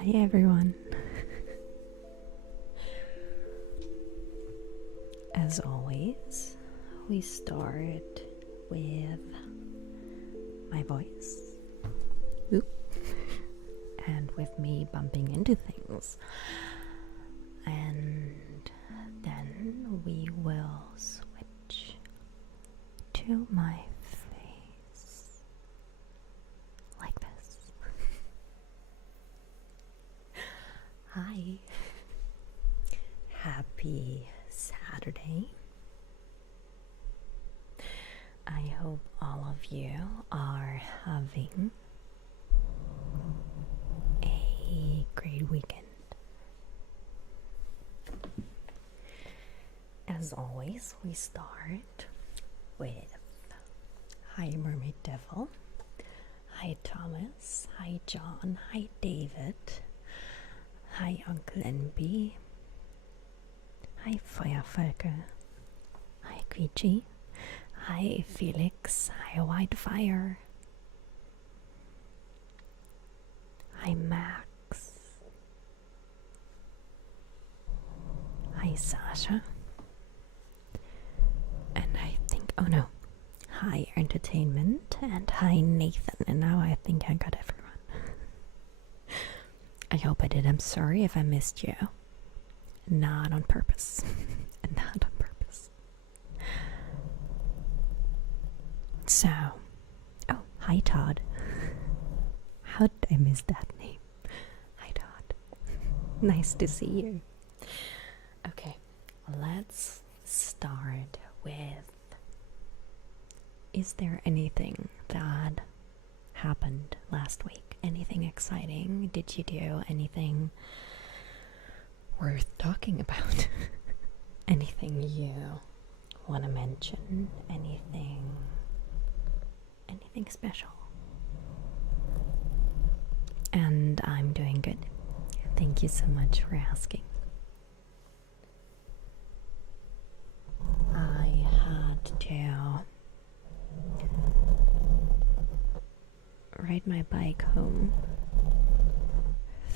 Hi everyone. As always, we start with my voice. Oop. And with me bumping into things. And then we will switch to my face. Like this. Hi. Happy Saturday. I hope all of you are having a great weekend. As always, we start with hi Mermaid Devil, hi Thomas, hi John, hi David, hi Uncle NB, hi Feuervölker, hi Quichi, hi Felix, hi Whitefire, hi Max, hi Sasha, and I think, oh no, hi Entertainment, and hi Nathan, and now I think I got everyone. I hope I did. I'm sorry if I missed you. Not on purpose. Not on purpose. So, oh, hi Todd. How did I miss that name? Hi Todd. Nice to see you. Okay, let's start with, is there anything that happened last week? Anything exciting? Did you do anything worth talking about? Anything you want to mention? Anything special? And I'm doing good. Thank you so much for asking. I had to ride my bike home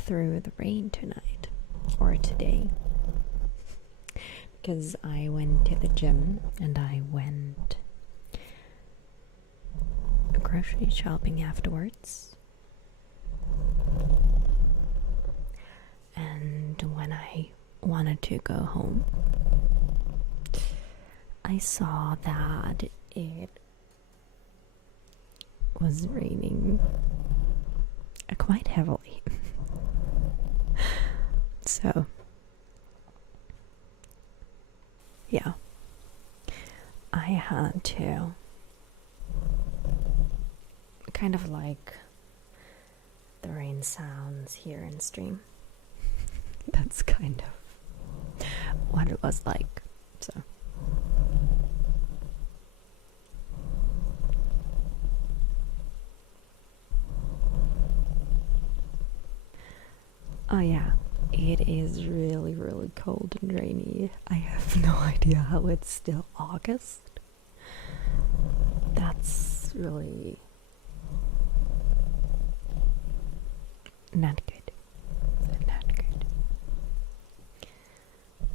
through the rain tonight, or today, because I went to the gym and I went grocery shopping afterwards. And when I wanted to go home, I saw that it was raining quite heavily. So, yeah, I had to kind of like the rain sounds here in stream. That's kind of what it was like. So, oh yeah, it is really, really cold and rainy. I have no idea how it's still August. That's really not good. Not good.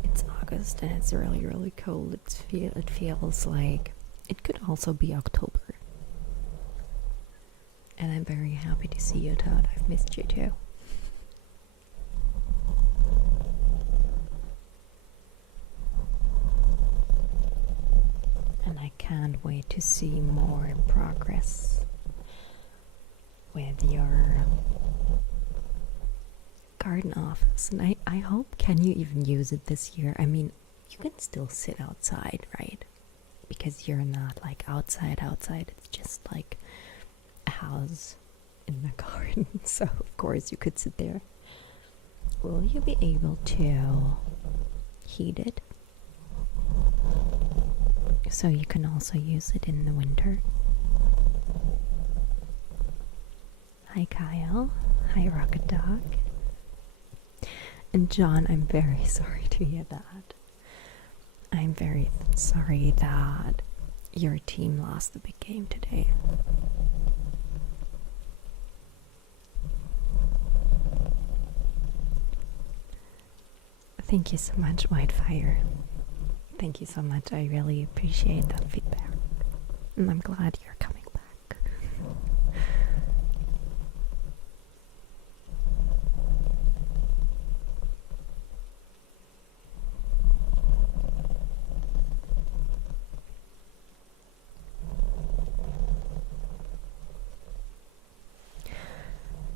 It's August and it's really, really cold. It feels like it could also be October. And I'm very happy to see you, Todd. I've missed you too. And I can't wait to see more progress with your garden office. And I hope, can you even use it this year? I mean, you can still sit outside, right? Because you're not like outside. It's just like a house in the garden. So of course you could sit there. Will you be able to heat it? So you can also use it in the winter. Hi Kyle. Hi Rocket Dog. And John, I'm very sorry to hear that. I'm very sorry that your team lost the big game today. Thank you so much, Whitefire. Thank you so much. I really appreciate that feedback. And I'm glad you're coming back.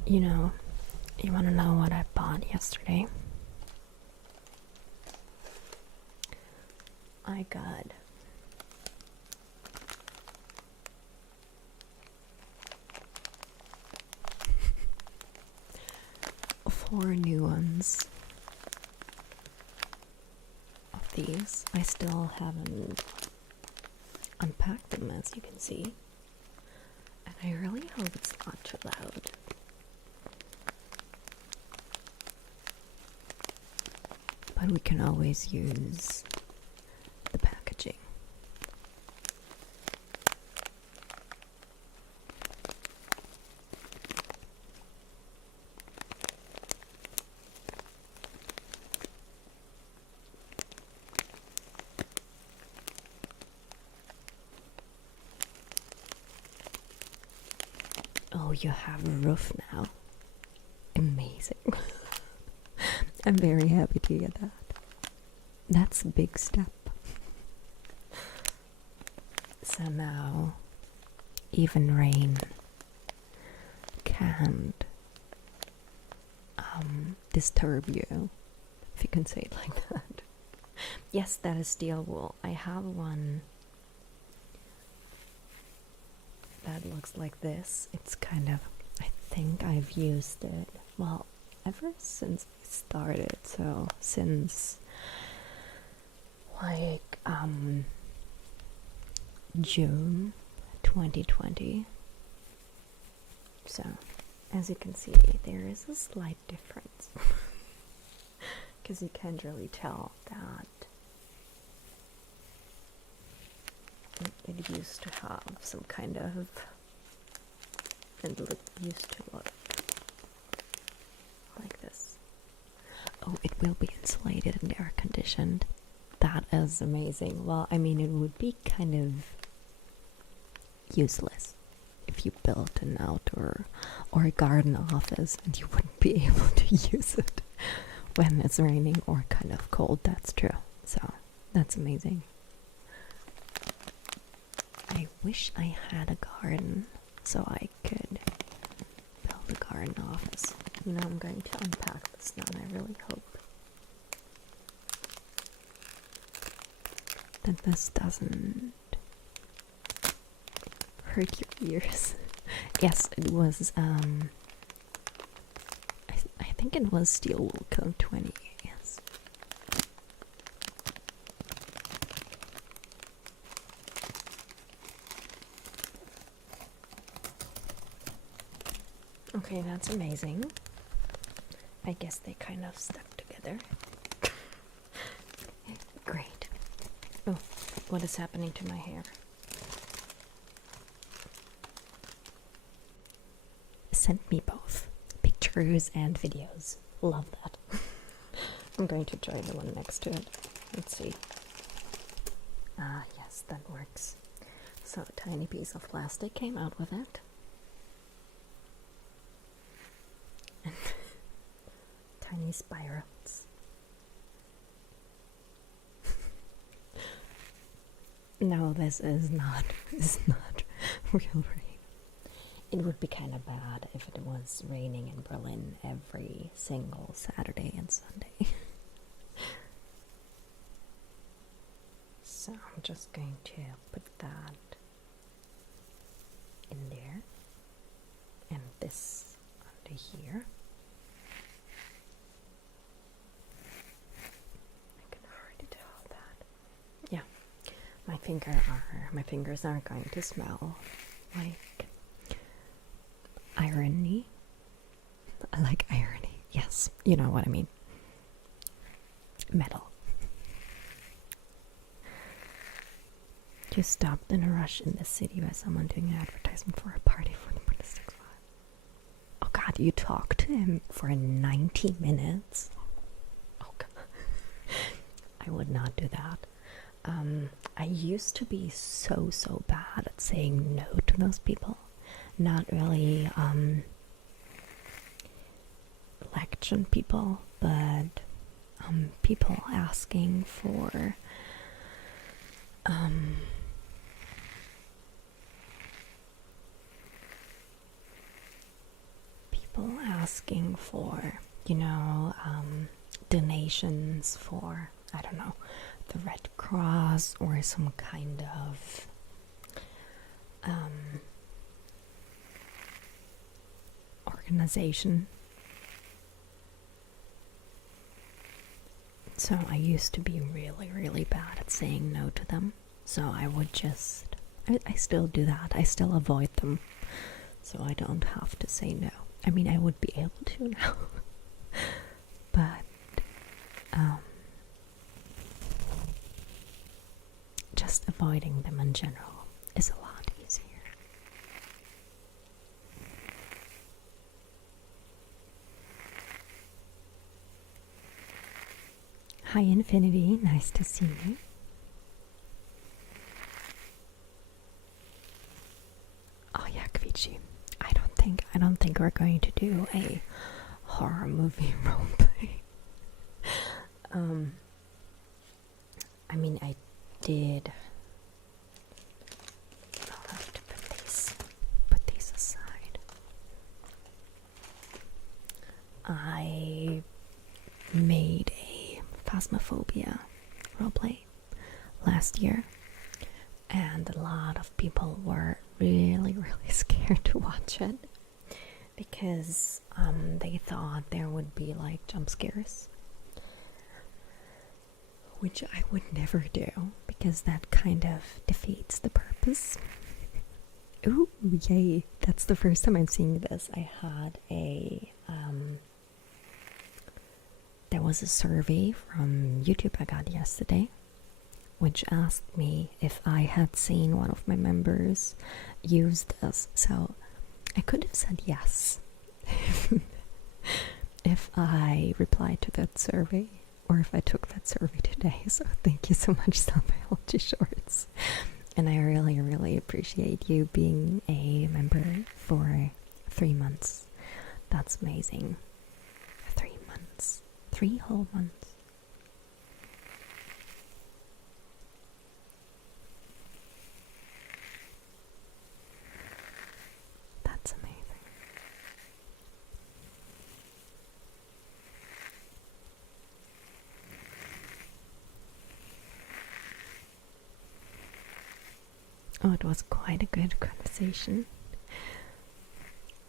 You know, you want to know what I bought yesterday? I got four new ones of these. I still haven't unpacked them, as you can see. And I really hope it's not too loud. But we can always use the packaging. Oh, you have a roof now. Amazing. I'm very happy to hear that. That's a big step. So now, even rain can't disturb you, if you can say it like that. Yes, that is steel wool. I have one that looks like this. It's kind of, I think I've used it, well, ever since I started. So since like June 2020. So as you can see, there is a slight difference because you can't really tell that it used to have some kind of, it used to look like this. Oh, it will be insulated and air conditioned. That is amazing. Well, I mean, it would be kind of useless if you built an outdoor or a garden office and you wouldn't be able to use it when it's raining or kind of cold. That's true. So that's amazing. I wish I had a garden so I could build a garden office. You know, I'm going to unpack this now, and I really hope that this doesn't hurt your ears. Yes, it was, I think it was steel wool code 20, yes. Okay, that's amazing. I guess they kind of stuck together. Great. Oh, what is happening to my hair? Send me both pictures and videos. Love that. I'm going to try the one next to it. Let's see. Ah, yes, that works. So a tiny piece of plastic came out with it. And tiny spirals. No, this is not real rain. It would be kind of bad if it was raining in Berlin every single Saturday and Sunday. So I'm just going to put that in there and this under here. I can already tell that. Yeah. My fingers are going to smell like irony. I like irony. Yes, you know what I mean. Metal. Just stopped in a rush in the city by someone doing an advertisement for a party for the British. Oh God, you talked to him for 90 minutes? Oh God. I would not do that. I used to be so bad at saying no to those people. Not really election people, but people asking for donations for, I don't know, the Red Cross or some kind of organization. So I used to be really bad at saying no to them. So I would just, I still do that. I still avoid them. So I don't have to say no. I mean, I would be able to now. But just avoiding them in general is a lot easier. Hi Infinity, nice to see you. Oh yeah, Kvichi. I don't think we're going to do a horror movie roleplay. I mean, I did. I'll have to put these aside. I made a Phasmophobia roleplay last year, and a lot of people were really scared to watch it because they thought there would be like jump scares, which I would never do because that kind of defeats the purpose. Ooh, yay! That's the first time I'm seeing this. I had a there was a survey from YouTube I got yesterday, which asked me if I had seen one of my members use this. So I could have said yes if I replied to that survey, or if I took that survey today. So thank you so much, Biology Shorts. And I really appreciate you being a member for 3 months. That's amazing. 3 months. 3 whole months. That's amazing. Oh, it was quite a good conversation.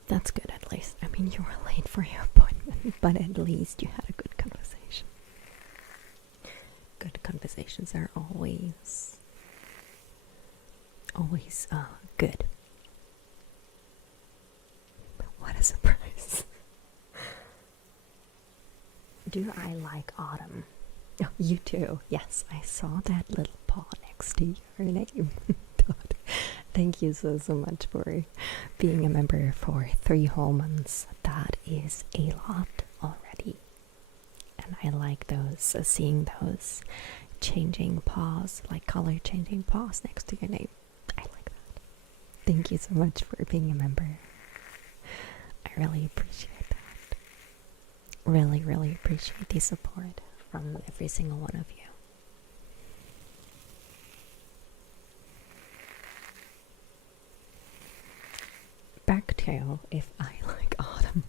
That's good, at least. I mean, you were late for your appointment, but at least you had a good conversation. Good conversations are always good. What a surprise. Do I like autumn? Oh, you too. Yes, I saw that little paw next to your name. Thank you so much for being a member for 3 whole months. That is a lot already. And I like those, seeing those changing paws, like color changing paws next to your name. I like that. Thank you so much for being a member. I really appreciate that. Really appreciate the support from every single one of you. Back to if I like autumn.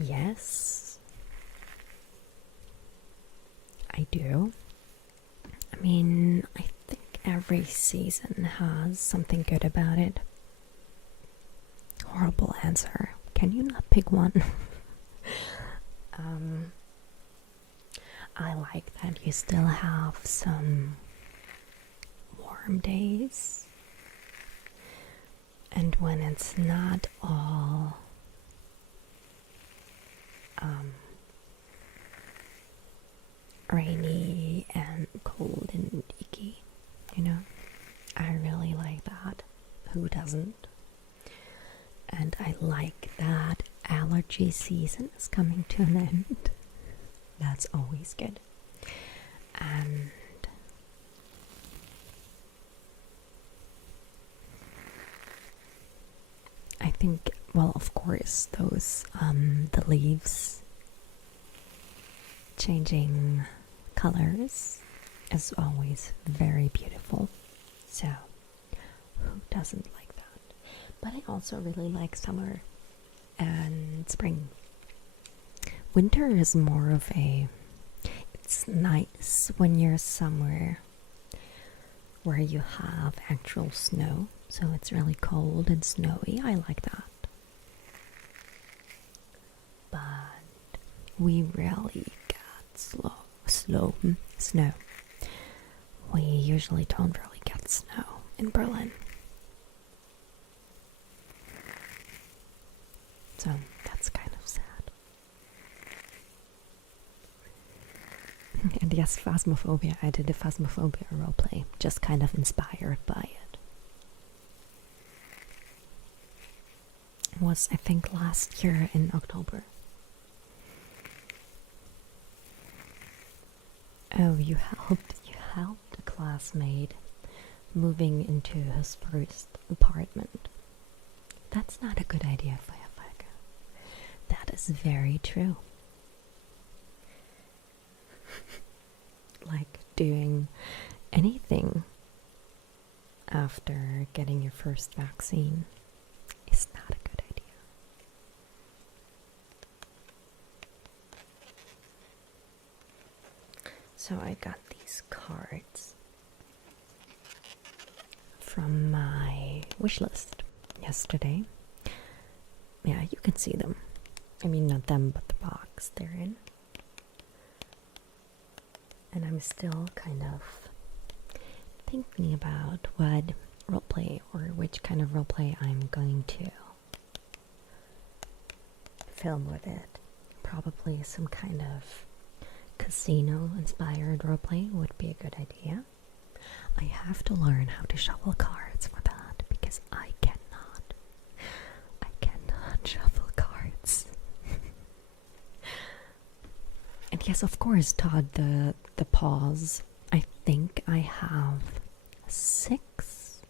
Yes, I do. I mean, I think every season has something good about it. Horrible answer. Can you not pick one? I like that you still have some warm days. And when it's not all rainy and cold and icky, you know, I really like that. Who doesn't? And I like that allergy season is coming to an end. That's always good. And I think, well, of course, those the leaves changing colors is always very beautiful. So who doesn't like that? But I also really like summer and spring. Winter is more of a, it's nice when you're somewhere where you have actual snow, so it's really cold and snowy. I like that. But we rarely get snow. We usually don't really get snow in Berlin. So that's kind of sad. And yes, Phasmophobia. I did a Phasmophobia roleplay, just kind of inspired by it. It was, I think, last year in October. Oh, you helped a classmate moving into his first apartment. That's not a good idea, Firefighter. That is very true. Like doing anything after getting your first vaccine is not a good idea. So I got these cards from my wish list yesterday. Yeah, you can see them. I mean, not them, but the box they're in. And I'm still kind of thinking about what roleplay or which kind of roleplay I'm going to film with it. Probably some kind of casino inspired roleplay would be a good idea. I have to learn how to shuffle cards for that because I cannot shuffle cards. And yes, of course, Todd, the paws. I think I have 6.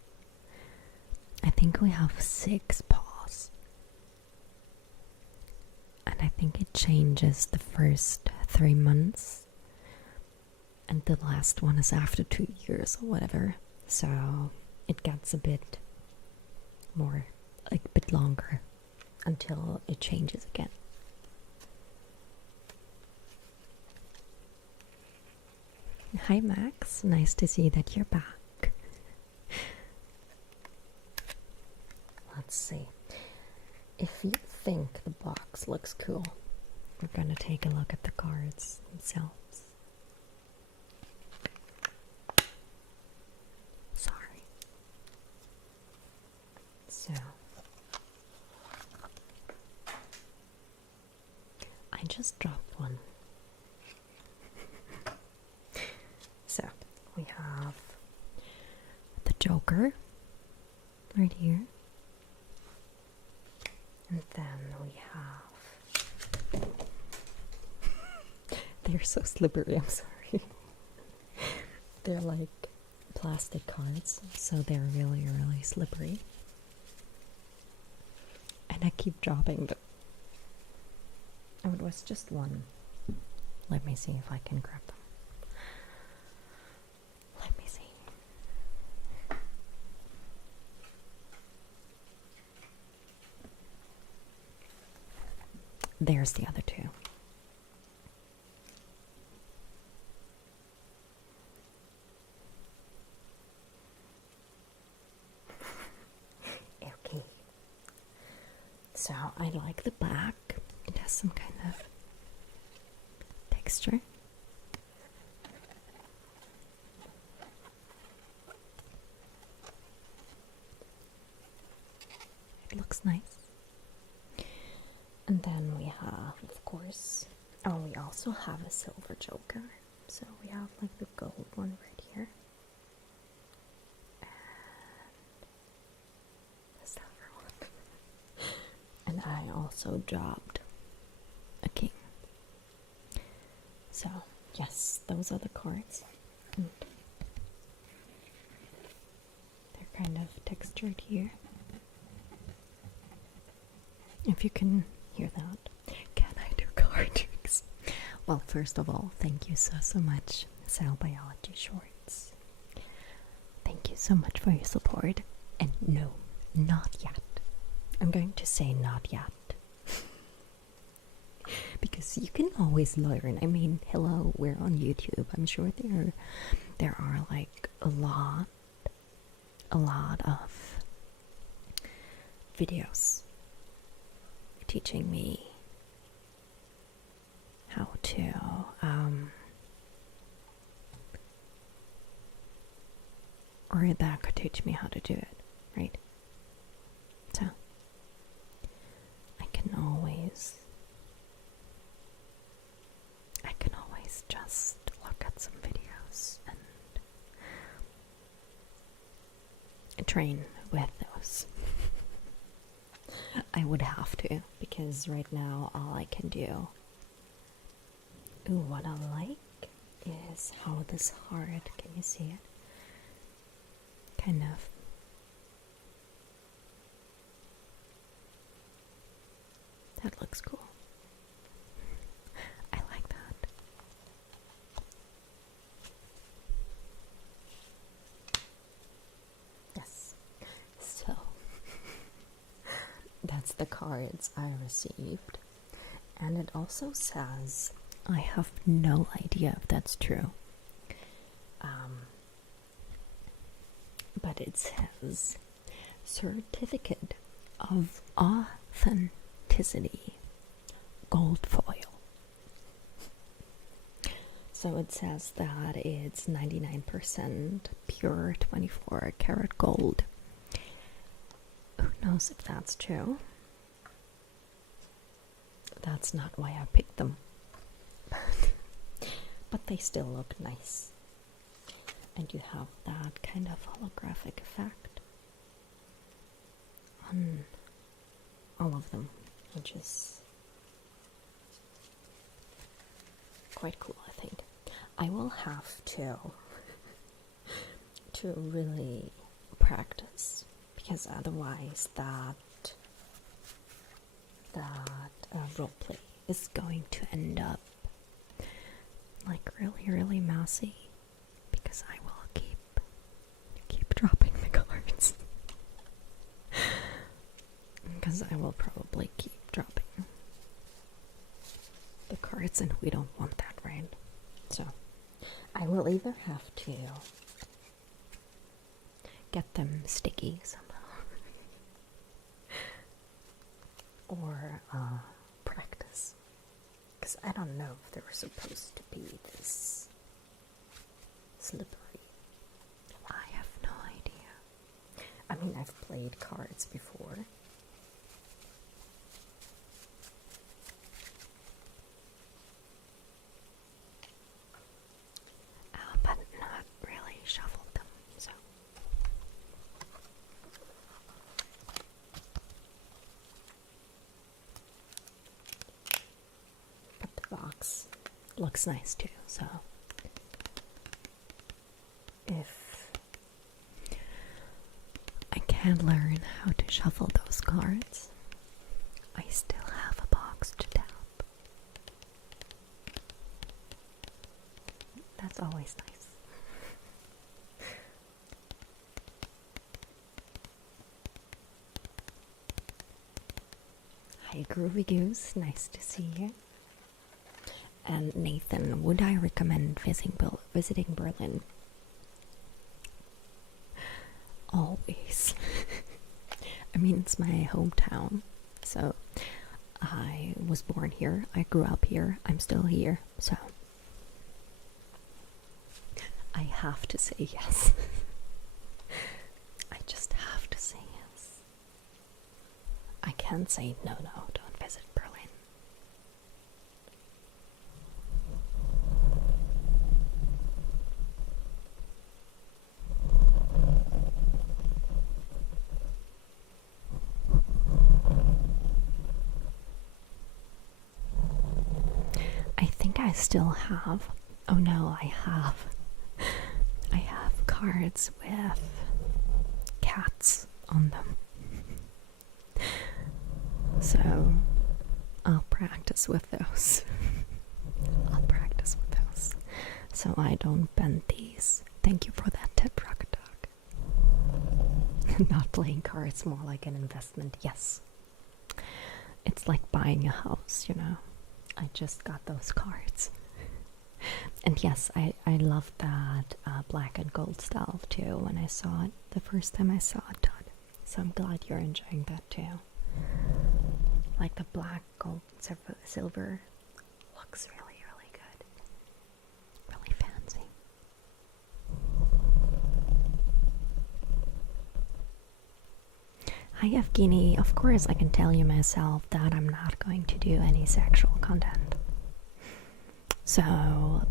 I think we have 6 paws. And I think it changes the first 3 months. And the last one is after 2 years or whatever. So it gets a bit more, like a bit longer until it changes again. Hi Max, nice to see that you're back. Let's see. If you think the box looks cool, we're gonna take a look at the cards themselves. Sorry. So I just dropped one. So we have the Joker right here. And then we have... They're so slippery, I'm sorry. They're like plastic cards, so they're really, really slippery. And I keep dropping them. Oh, it was just one. Let me see if I can grab them. Let me see. There's the other 2. Okay. So I like the back. It has some kind of texture. It looks nice. And then we have, of course, oh, we also have a silver Joker. So we have like the gold one right here. And the silver one. And I also dropped a king. So, yes, those are the cards. And they're kind of textured here. If you can hear that. Can I do card tricks? Well, first of all, thank you so much, Cell Biology Shorts. Thank you so much for your support. And no, not yet. I'm going to say not yet. Because you can always learn. I mean, hello, we're on YouTube. I'm sure there are like a lot of videos teaching me how to or that could teach me how to do it, right? So I can always just look at some videos and train with those. I would have to, because right now all I can do. Ooh, what I like is how this heart, can you see it? Kind of. That looks cool. I like that. Yes. So, that's the cards I received. And it also says, I have no idea if that's true. But it says, Certificate of Authenticity, gold foil. So it says that it's 99% pure 24 karat gold. Who knows if that's true? That's not why I picked them. But they still look nice. And you have that kind of holographic effect on all of them, which is quite cool, I think. I will have to really practice, because otherwise that roleplay is going to end up like really messy, because I will keep dropping the cards. Because I will probably keep dropping the cards, and we don't want that, right? So I will either have to get them sticky somehow or practice, because I don't know if they're supposed to be this slippery. I have no idea. I mean, I've played cards before. But not really shuffled them, so. But the box looks nice too, so. If I can learn how to shuffle those cards, I still have a box to tap. That's always nice. Hi Groovy Goose, nice to see you. And Nathan, would I recommend visiting Berlin? Always. I mean, it's my hometown, so I was born here, I grew up here, I'm still here, so I have to say yes. I just have to say yes. I can't say no, don't visit Berlin. I think I still have. Oh no, I have. I have cards with cats on them. So I'll practice with those. I'll practice with those. So I don't bend these. Thank you for that tip, Rocket Dog. Not playing cards, more like an investment. Yes. It's like buying a house, you know. I just got those cards. And yes, I love that black and gold style too when I saw it the first time I saw it done. So I'm glad you're enjoying that too. Like the black, gold, silver looks really, really good. Really fancy. Hi Evgeny, of course I can tell you myself that I'm not going to do any sexual content. So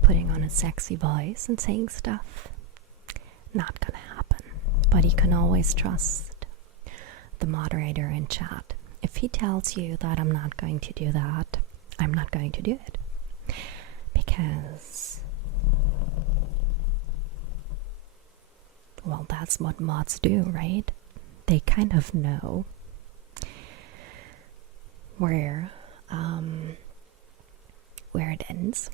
putting on a sexy voice and saying stuff, not gonna happen. But you can always trust the moderator in chat. If he tells you that I'm not going to do that, I'm not going to do it. Because, well, that's what mods do, right? They kind of know where it ends,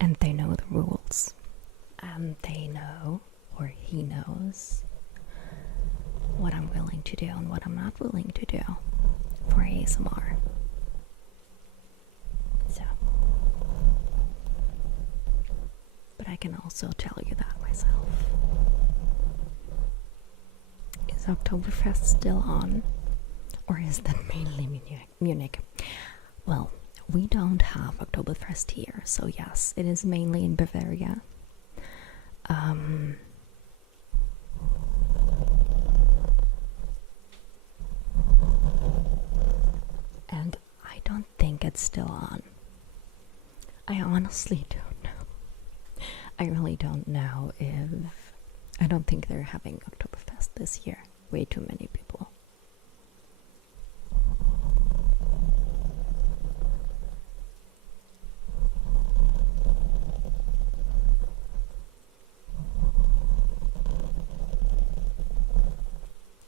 and they know the rules, and they know, or he knows, what I'm willing to do and what I'm not willing to do for ASMR. So, but I can also tell you that myself. Is Oktoberfest still on? Or is that mainly Munich? Well, we don't have Oktoberfest here, so yes, it is mainly in Bavaria. And I don't think it's still on. I honestly don't know. I really don't know if... I don't think they're having Oktoberfest this year. Way too many people.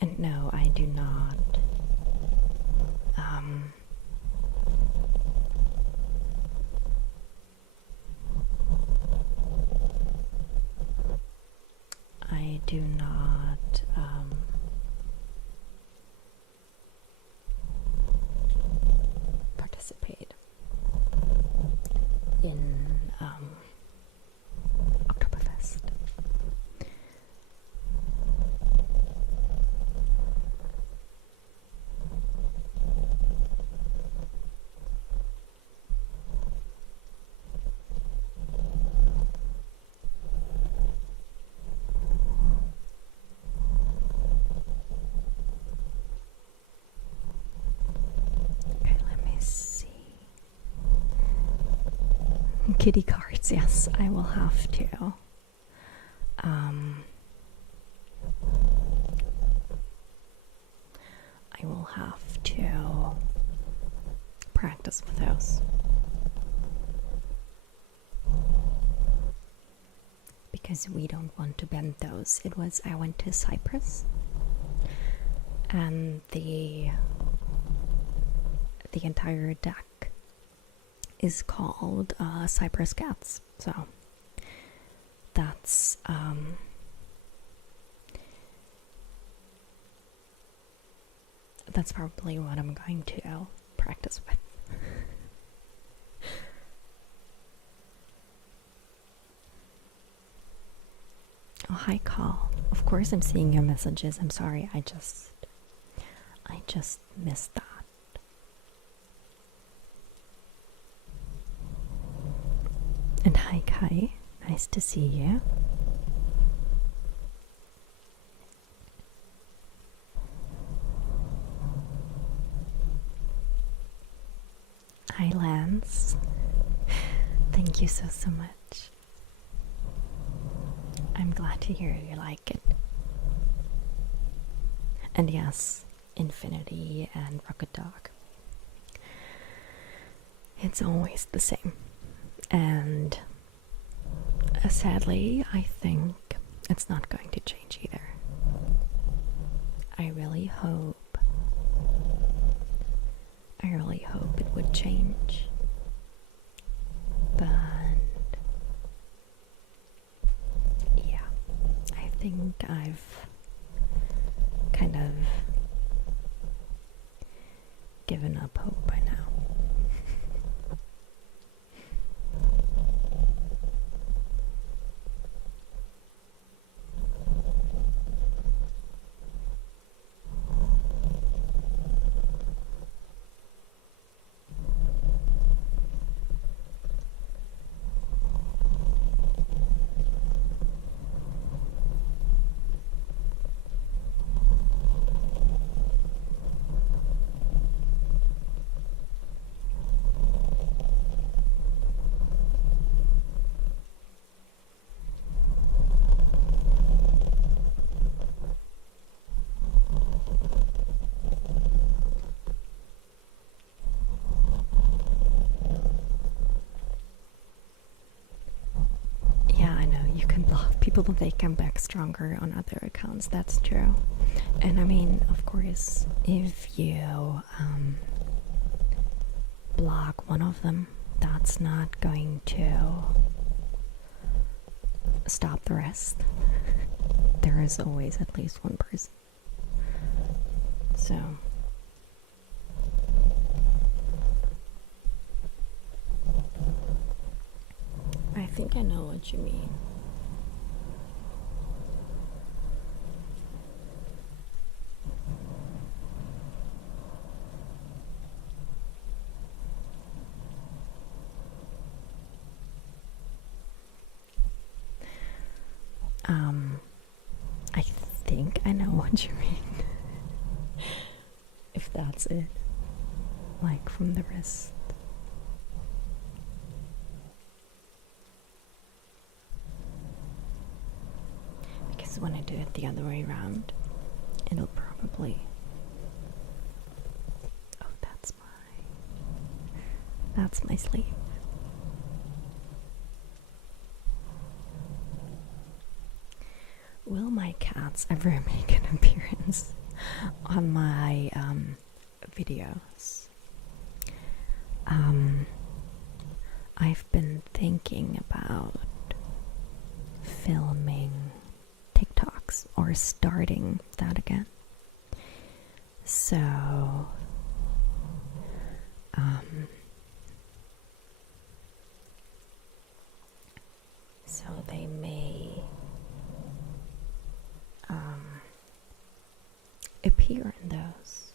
And no, I do not. I do not participate in Oktoberfest. Kitty cards, yes, I will have to. I will have to practice with those. Because we don't want to bend those. I went to Cyprus, and the entire deck is called Cyprus cats. So that's probably what I'm going to practice with. Oh, hi Call. Of course I'm seeing your messages. I'm sorry, I just missed that. And hi Kai, nice to see you. Hi Lance, thank you so much. I'm glad to hear you like it. And yes, Infinity and Rocket Dog. It's always the same. And sadly, I think it's not going to change either. I really hope it would change. But yeah, I think I've kind of given up hope by now. People, they come back stronger on other accounts. That's true. And I mean, of course, if you block one of them, that's not going to stop the rest. There is always at least one person. So I think I know what you mean. I think I know what you mean. If that's it. Like from the wrist. Because when I do it the other way around, it'll probably... Oh, that's my sleeve. Will my cats ever make an appearance on my videos? I've been thinking about filming TikToks or starting that again. So they may appear in those,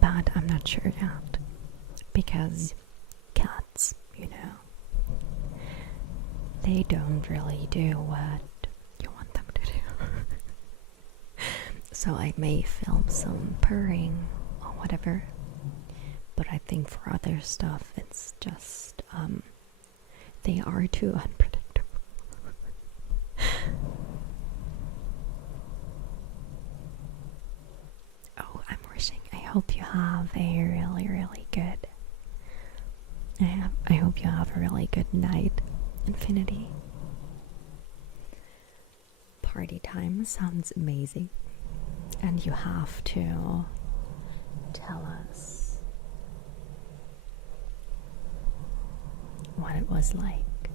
but I'm not sure yet, because cats, you know, they don't really do what you want them to do. So I may film some purring or whatever, but I think for other stuff it's just they are too unpredictable. Oh, I'm wishing. I hope you have a really, really good. I hope you have a really good night, Infinity. Party time sounds amazing, and you have to tell us what it was like.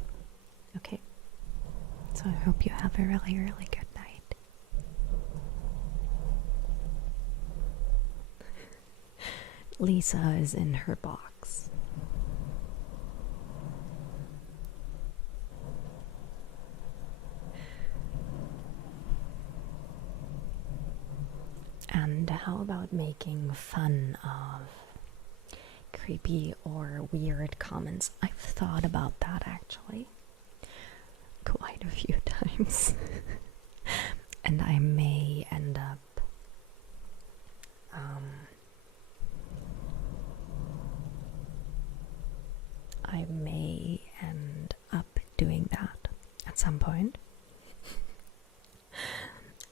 Okay? So I hope you have a really, really good night. Lisa is in her box. And how about making fun of creepy or weird comments? I've thought about that actually quite a few times. And I may end up doing that at some point.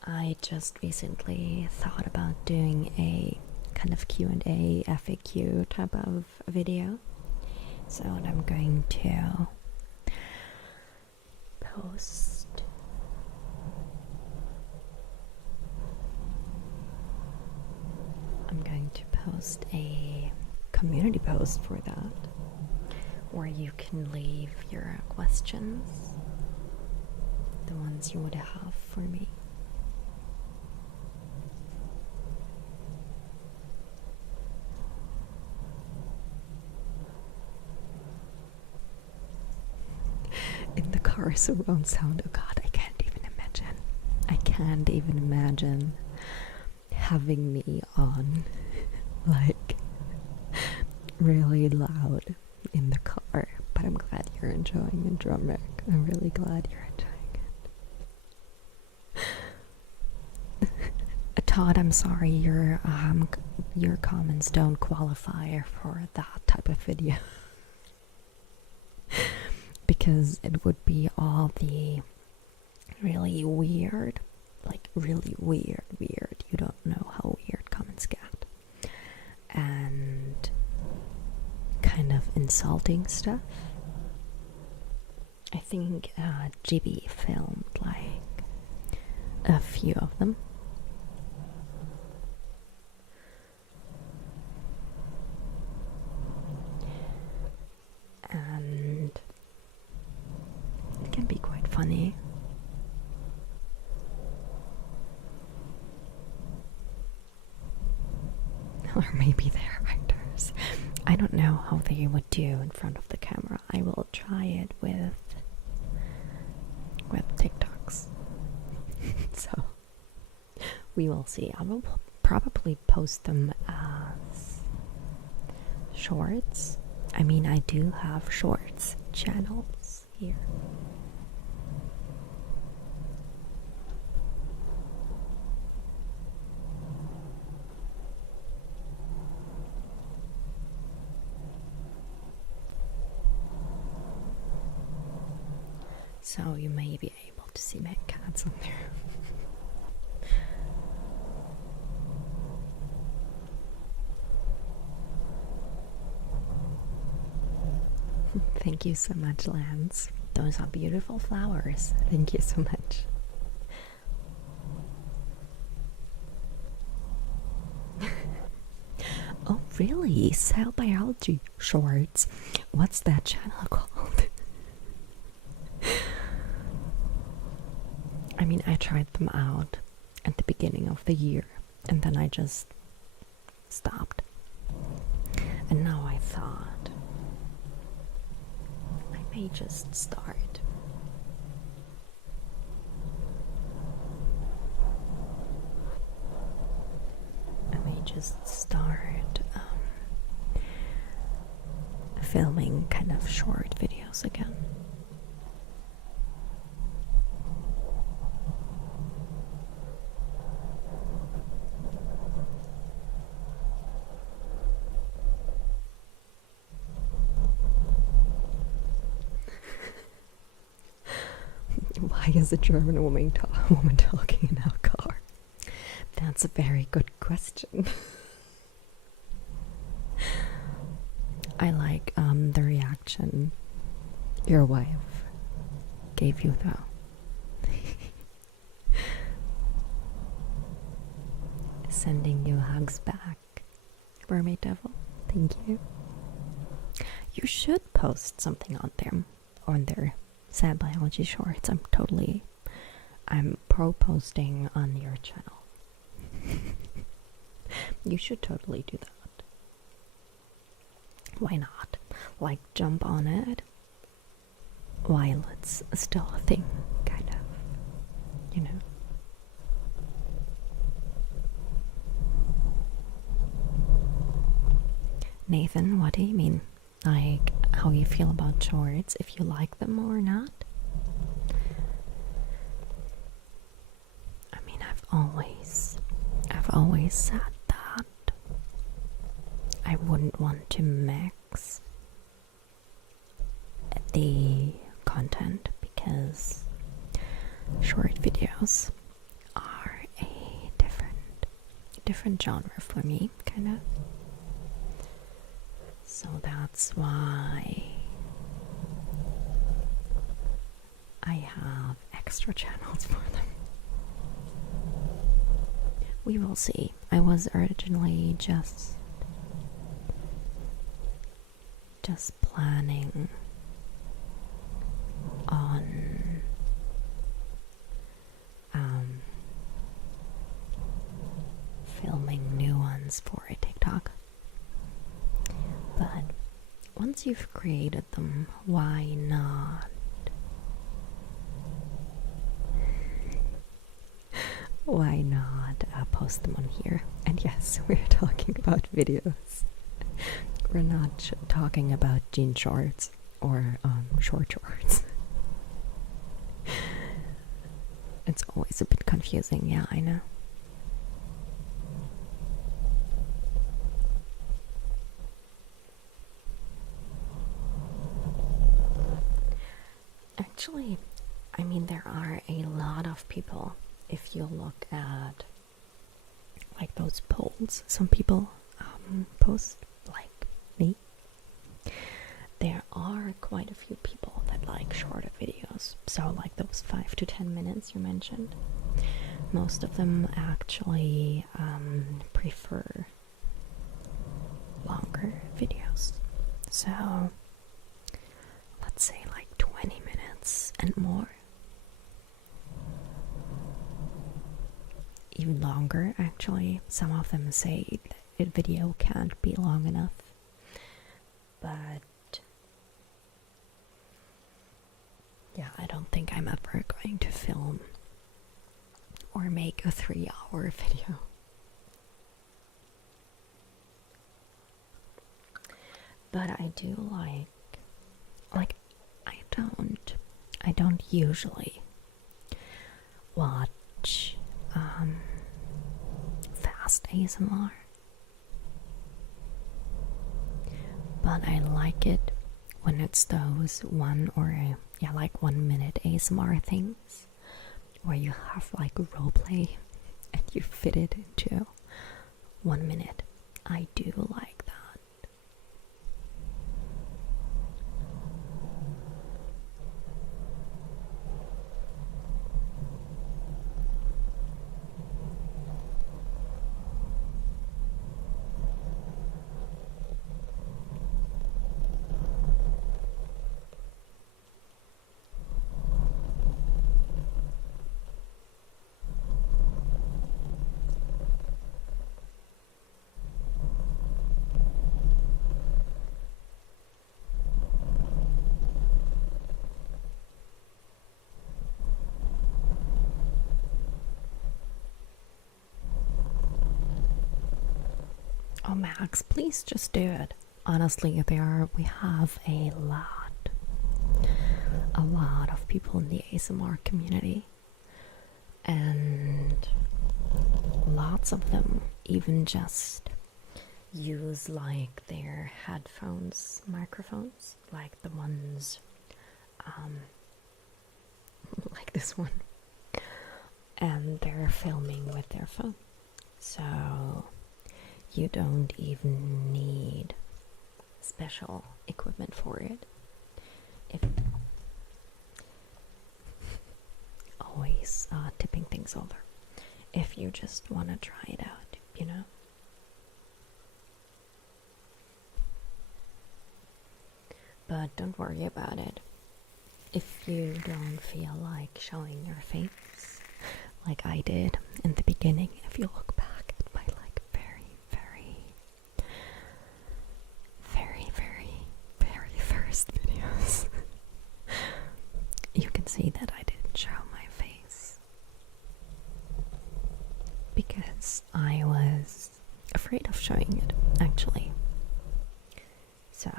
I just recently thought about doing a kind of Q&A FAQ type of video, So I'm going to post a community post for that, where you can leave your questions, the ones you would have for me. In the car, surround sound. Oh God, I can't even imagine having me on like really loud in the car. But I'm glad you're enjoying it, Drumrick. I'm really glad you're enjoying it. Todd, I'm sorry, your comments don't qualify for that type of video. Because it would be all the really weird, you don't know how weird comments get, and kind of insulting stuff. I think GB filmed like a few of them. And it can be quite funny. Or maybe they're actors. I don't know how they would do in front of the camera. I will try it with TikToks. So we will see. I will probably post them as shorts. I mean, I do have shorts channels here. So you may be able to see my cats on there. Thank you so much, Lance. Those are beautiful flowers. Thank you so much. Oh, really? Cell biology shorts. What's that channel called? I mean, I tried them out at the beginning of the year, and then I just stopped. And now I thought I may just start. Filming kind of short videos again. Why is a German woman talking in our car? That's a very good question. I like the reaction your wife gave you, though. Sending you hugs back, Mermaid Devil. Thank you. You should post something on their sad biology shorts. I'm pro posting on your channel. You should totally do that. Why not? Like, jump on it while it's still a thing, kind of, you know. Nathan, what do you mean? Like, how you feel about shorts, if you like them or not? I mean, I've always said that I wouldn't want to mix the content, because short videos are a different genre for me, kind of. So that's why I have extra channels for them. We will see. I was originally just planning on filming new ones for a TikTok. But once you've created them, why not? Why not post them on here? And yes, we're talking about videos. We're not talking about jean shorts or short shorts. It's always a bit confusing, yeah, I know. Actually, I mean, there are a lot of people, if you look at like those polls some people post, like me, there are quite a few people that like shorter videos. So like those 5 to 10 minutes you mentioned, most of them actually prefer longer videos. So let's say like 20 minutes and more. Even longer, actually. Some of them say the video can't be long enough. But yeah, I don't think I'm ever going to film or make a 3-hour video. But I do like I don't usually watch fast ASMR, but I like it when it's those 1 minute ASMR things where you have like roleplay and you fit it into 1 minute. I do like that. Oh, Max, please just do it. Honestly, we have a lot of people in the ASMR community, and lots of them even just use like their headphones, microphones, like the ones like this one, and they're filming with their phone. So you don't even need special equipment for it. If always tipping things over. If you just want to try it out, you know. But don't worry about it. If you don't feel like showing your face like I did in the beginning, if you look back at my like very first videos, you can see that I didn't show my face because I was afraid of showing it, actually. So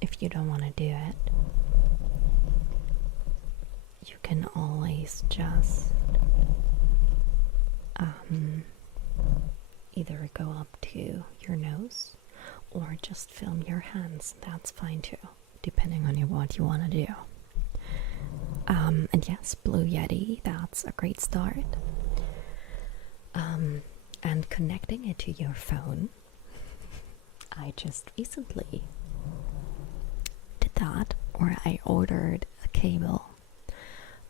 if you don't want to do it, you can always just either go up to your nose or just film your hands. That's fine too, depending on what you want to do. And yes, Blue Yeti, that's a great start. And connecting it to your phone I just recently did that, or I ordered a cable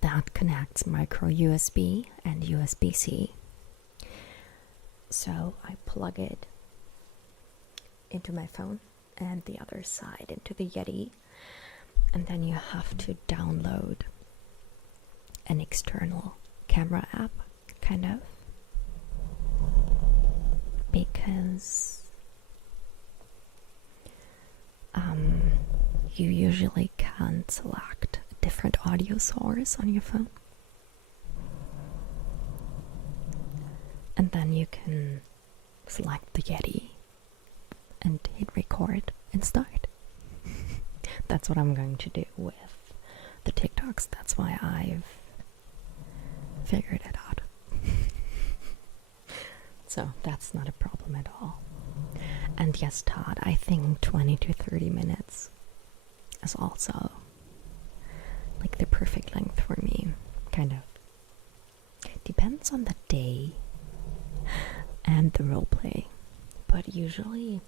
that connects micro USB and USB-C. So I plug it into my phone and the other side into the Yeti, and then you have to download an external camera app, kind of, because you usually can't select a different audio source on your phone. And then you can select the Yeti and hit record and start. That's what I'm going to do with the TikToks. That's why I've figured it out. So that's not a problem at all. And yes, Todd, I think 20 to 30 minutes is also like the perfect length for me. Kind of. Depends on the day and the roleplay, but usually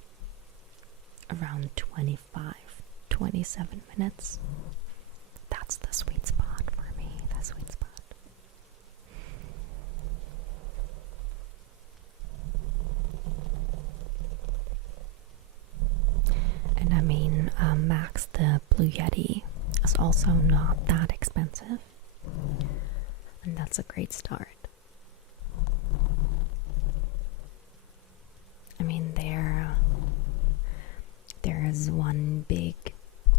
around 25, 27 minutes. That's the sweet spot for me, the sweet spot. And I mean, Max the Blue Yeti is also not that expensive, and that's a great start. I mean, there's one big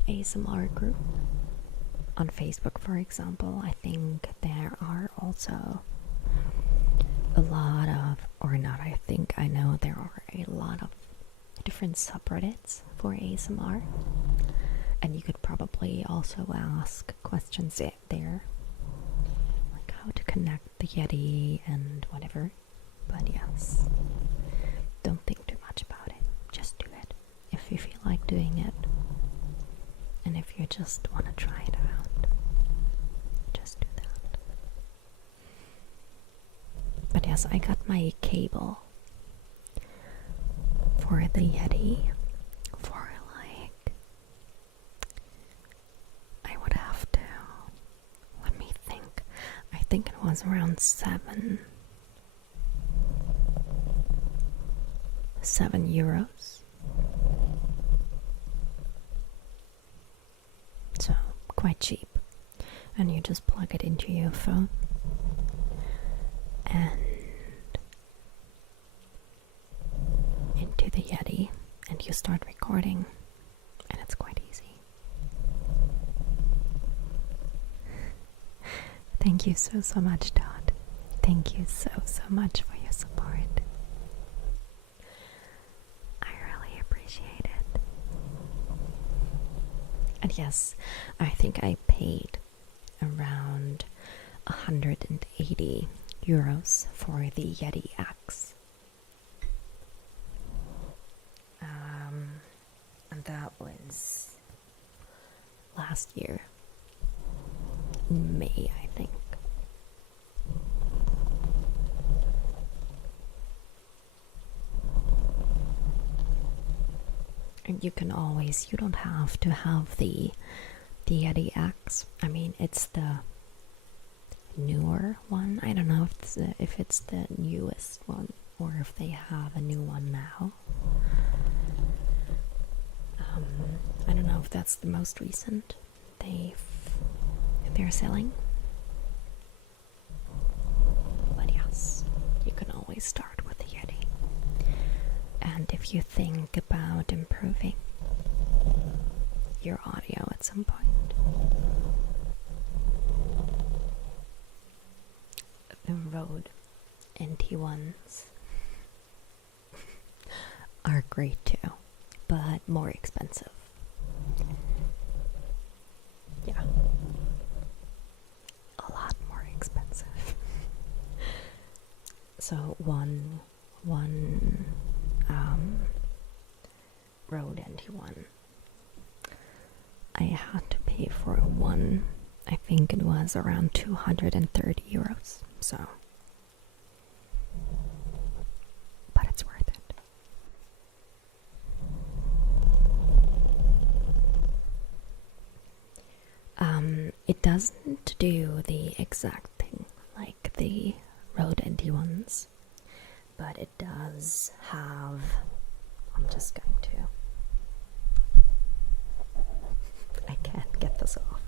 ASMR group on Facebook, for example. I think there are also a lot of, or not, I think, I know there are a lot of different subreddits for ASMR, and you could probably also ask questions there, like how to connect the Yeti and whatever. But yes, don't think too much about it, just do it if you feel like doing it, and if you just want to try it out, just do that. But yes, I got my cable for the Yeti for like, I would have to, let me think, I think it was around €7. So quite cheap, and you just plug it into your phone and into the Yeti, and you start recording, and it's quite easy. Thank you so much, Todd. Thank you so much for your support. I really appreciate it. And yes, I think I paid around €180 for the Yeti X. And that was last year, in May, I think. And you can always, you don't have to have the Yeti X. I mean, it's the newer one. I don't know if it's the newest one or if they have a new one now. I don't know if that's the most recent they're selling. But yes, you can always start with the Yeti. And if you think about improving your audio at some point, the Rode NT1s are great too, but more expensive. Yeah, a lot more expensive. So one Rode NT1, I had to pay for one. I think it was around €230. So, but it's worth it. doesn't do the exact thing like the Rode NT ones, but it does have. I'm just going to. I can't get this off.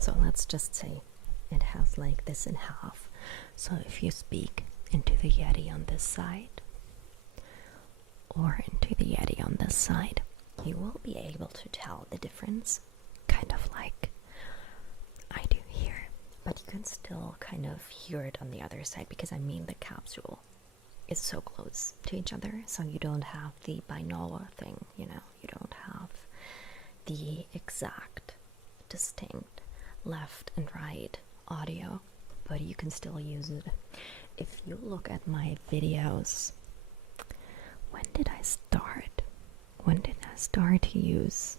So let's just say it has like this in half. So if you speak into the Yeti on this side or into the Yeti on this side, you will be able to tell the difference, kind of like I do here. But you can still kind of hear it on the other side because I mean the capsule is so close to each other, so you don't have the binaural thing, you know, you don't have the exact distinct left and right audio, but you can still use it. If you look at my videos, when did I start? When did I start to use?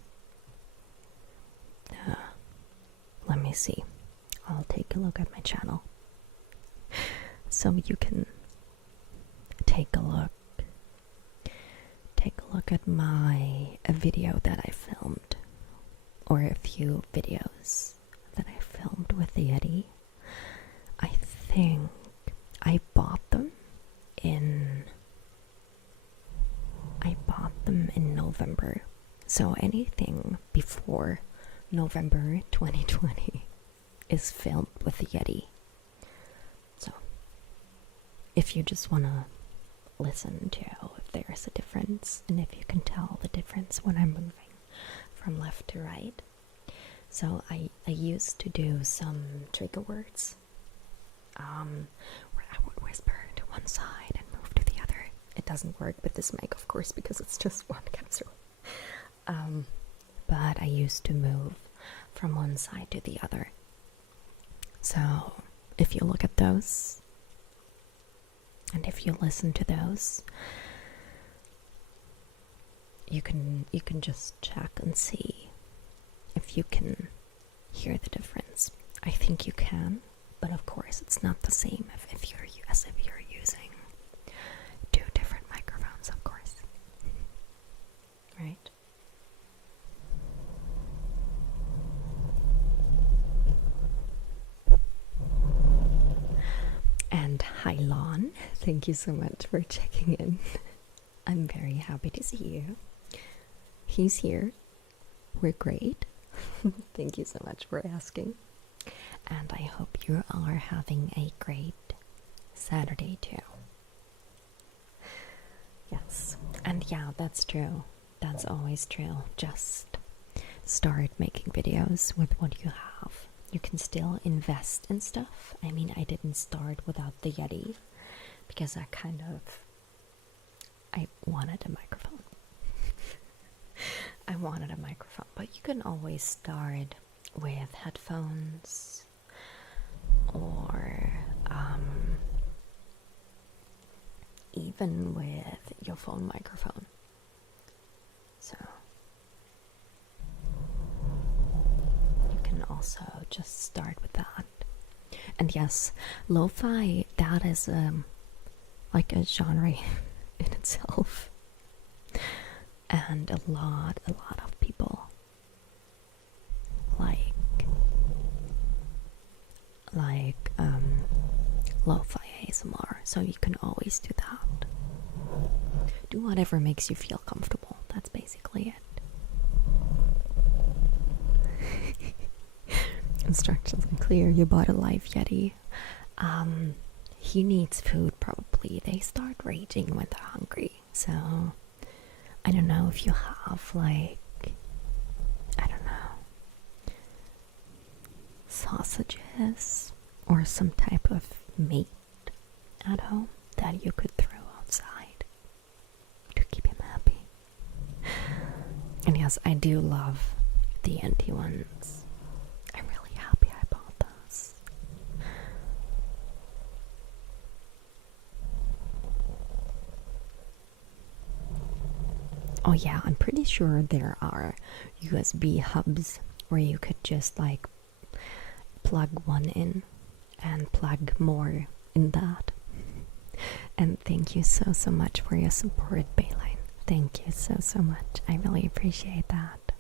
Let me see. I'll take a look at my channel so you can take a look at my video that I filmed, or a few videos that I filmed with the Yeti. I think I bought them in November. So anything before November 2020 is filmed with the Yeti. So if you just want to listen to if there's a difference and if you can tell the difference when I'm moving from left to right. So I used to do some trigger words where I would whisper to one side and move to the other. It doesn't work with this mic, of course, because it's just one capsule. But I used to move from one side to the other. So if you look at those and if you listen to those, you can just check and see if you can hear the difference. I think you can, but of course it's not the same if you're using two different microphones, of course. Right? And hi Lon, thank you so much for checking in. I'm very happy to see you. He's here. We're great. Thank you so much for asking. And I hope you are having a great Saturday too. Yes, and yeah, that's true. That's always true. Just start making videos with what you have. You can still invest in stuff. I mean, I didn't start without the Yeti because I wanted a microphone. I wanted a microphone, but you can always start with headphones or even with your phone microphone. So you can also just start with that. And yes, lo-fi, that is like a genre in itself. And a lot of people like lo-fi ASMR, so you can always do that. Do whatever makes you feel comfortable. That's basically it. Instructions are clear. You bought a live Yeti. He needs food probably. They start raging when they're hungry. So I don't know if you have sausages or some type of meat at home that you could throw outside to keep him happy. And yes, I do love the NT ones. I'm really happy I bought those. Oh yeah, I'm pretty sure there are USB hubs where you could just plug one in and plug more in that. And thank you so much for your support, Bayline. Thank you so much. I really appreciate that.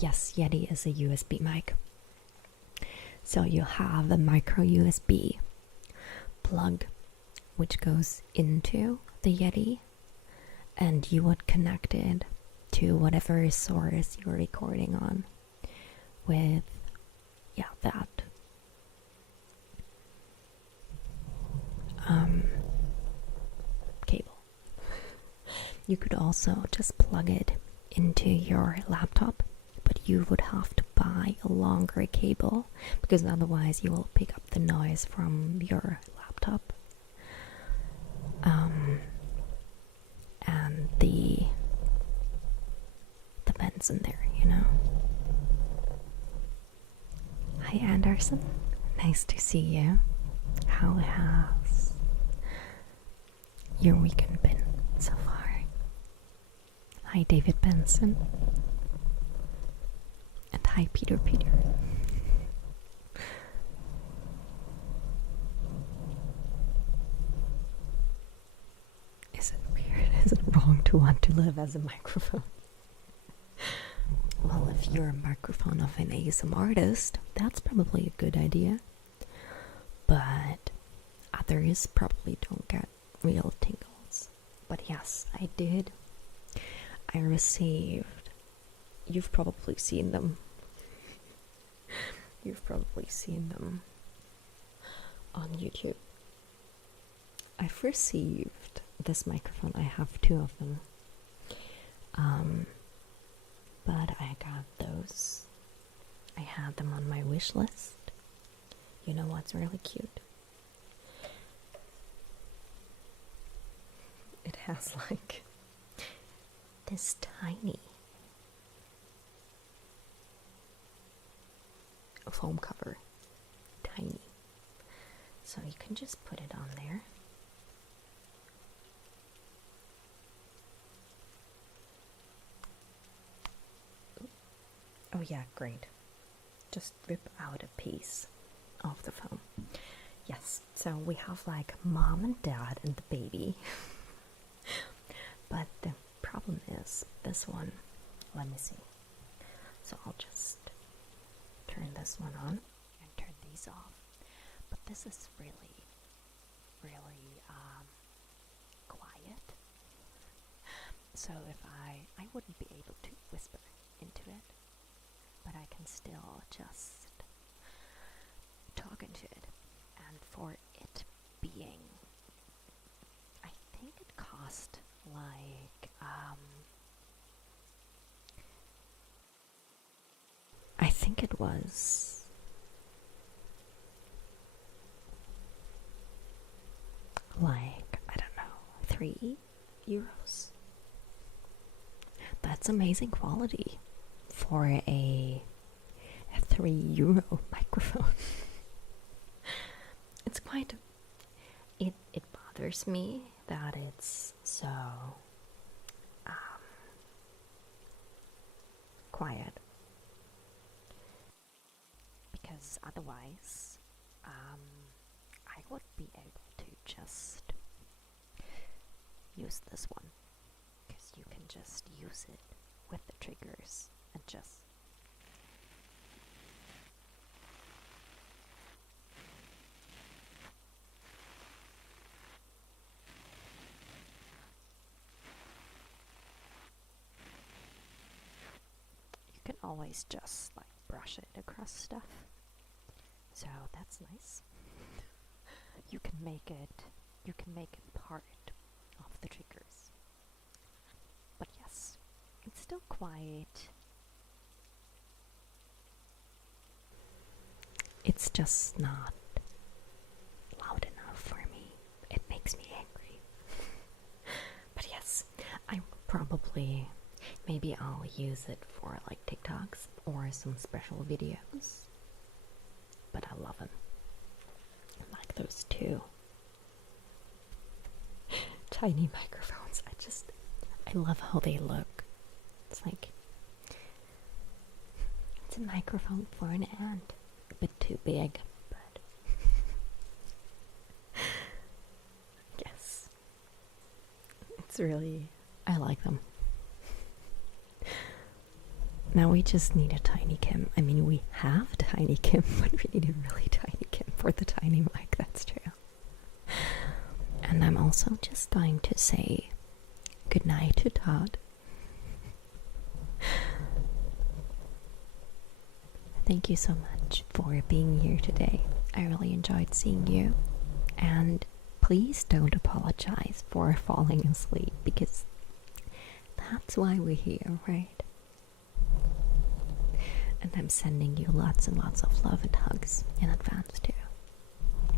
yes, Yeti is a USB mic. So you have a micro USB plug which goes into the Yeti, and you would connect it to whatever source you're recording on with, yeah, that cable. You could also just plug it into your laptop, but you would have to buy a longer cable because otherwise you will pick up the noise from your laptop. And the vents in there, you know. Hi Anderson, nice to see you. How has your weekend been so far? Hi David Benson. And hi Peter. Is it weird? Is it wrong to want to live as a microphone? Well, if you're a microphone of an ASMR artist, that's probably a good idea. But others probably don't get real tingles. But yes, I did. I received. You've probably seen them. You've probably seen them on YouTube. I've received this microphone. I have two of them. But I got those. I had them on my wish list. You know what's really cute? It has like this tiny foam cover. Tiny. So you can just put it on there. Oh yeah, great. Just rip out a piece of the foam. Yes, so we have like mom and dad and the baby. But the problem is this one. Let me see. So I'll just turn this one on and turn these off. But this is really quiet. So if I wouldn't be able to whisper into it, but I can still just talk into it. And for it being, I think it cost like I think it was like, I don't know, €3. That's amazing quality for a €3 microphone. It's quite, it bothers me that it's so quiet, because otherwise I would be able to just use this one, because you can just use it with the triggers and just you can always just like brush it across stuff, so that's nice. You can make it part of the triggers. But yes, it's still quiet. It's just not loud enough for me. It makes me angry. But yes, I will probably, maybe I'll use it for like TikToks or some special videos. But I love them. I like those two tiny microphones. I love how they look. It's like, it's a microphone for an ant. A bit too big, but yes. It's really, I like them. Now we just need a tiny Kim. I mean, we have tiny Kim, but we need a really tiny Kim for the tiny mic. That's true. And I'm also just dying to say goodnight to Todd. Thank you so much for being here today. I really enjoyed seeing you. And please don't apologize for falling asleep, because that's why we're here, right? And I'm sending you lots and lots of love and hugs in advance too.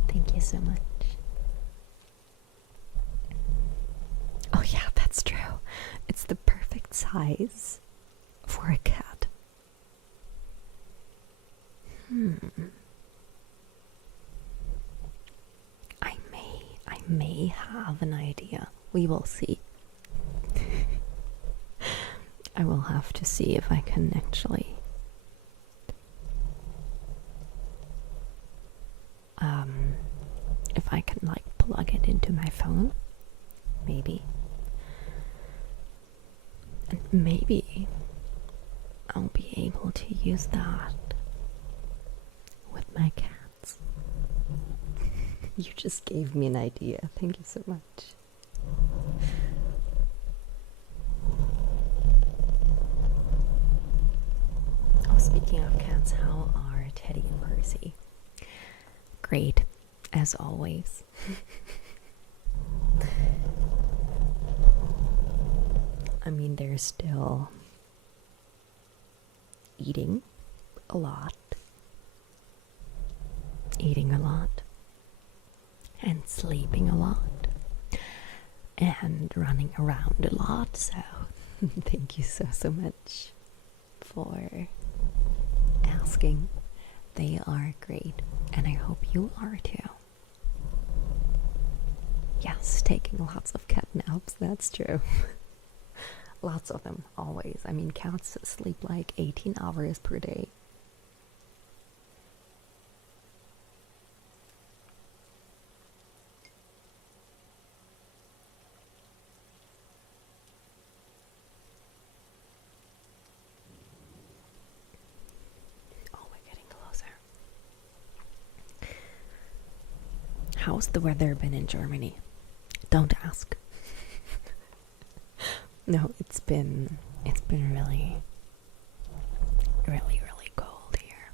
Thank you so much. Oh yeah, that's true. It's the perfect size for a cat. I may have an idea. We will see. I will have to see if I can actually if I can like plug it into my phone. Maybe. And maybe I'll be able to use that with my cats. You just gave me an idea. Thank you so much. Oh, speaking of cats, how are Teddy and Percy? Great, as always. I mean, they're still eating a lot, and sleeping a lot, and running around a lot. So thank you so much for asking. They are great, and I hope you are too. Yes, taking lots of cat naps, that's true. Lots of them, always. I mean, cats sleep like 18 hours per day. Oh, we're getting closer. How's the weather been in Germany? Don't ask. No, it's been really cold here.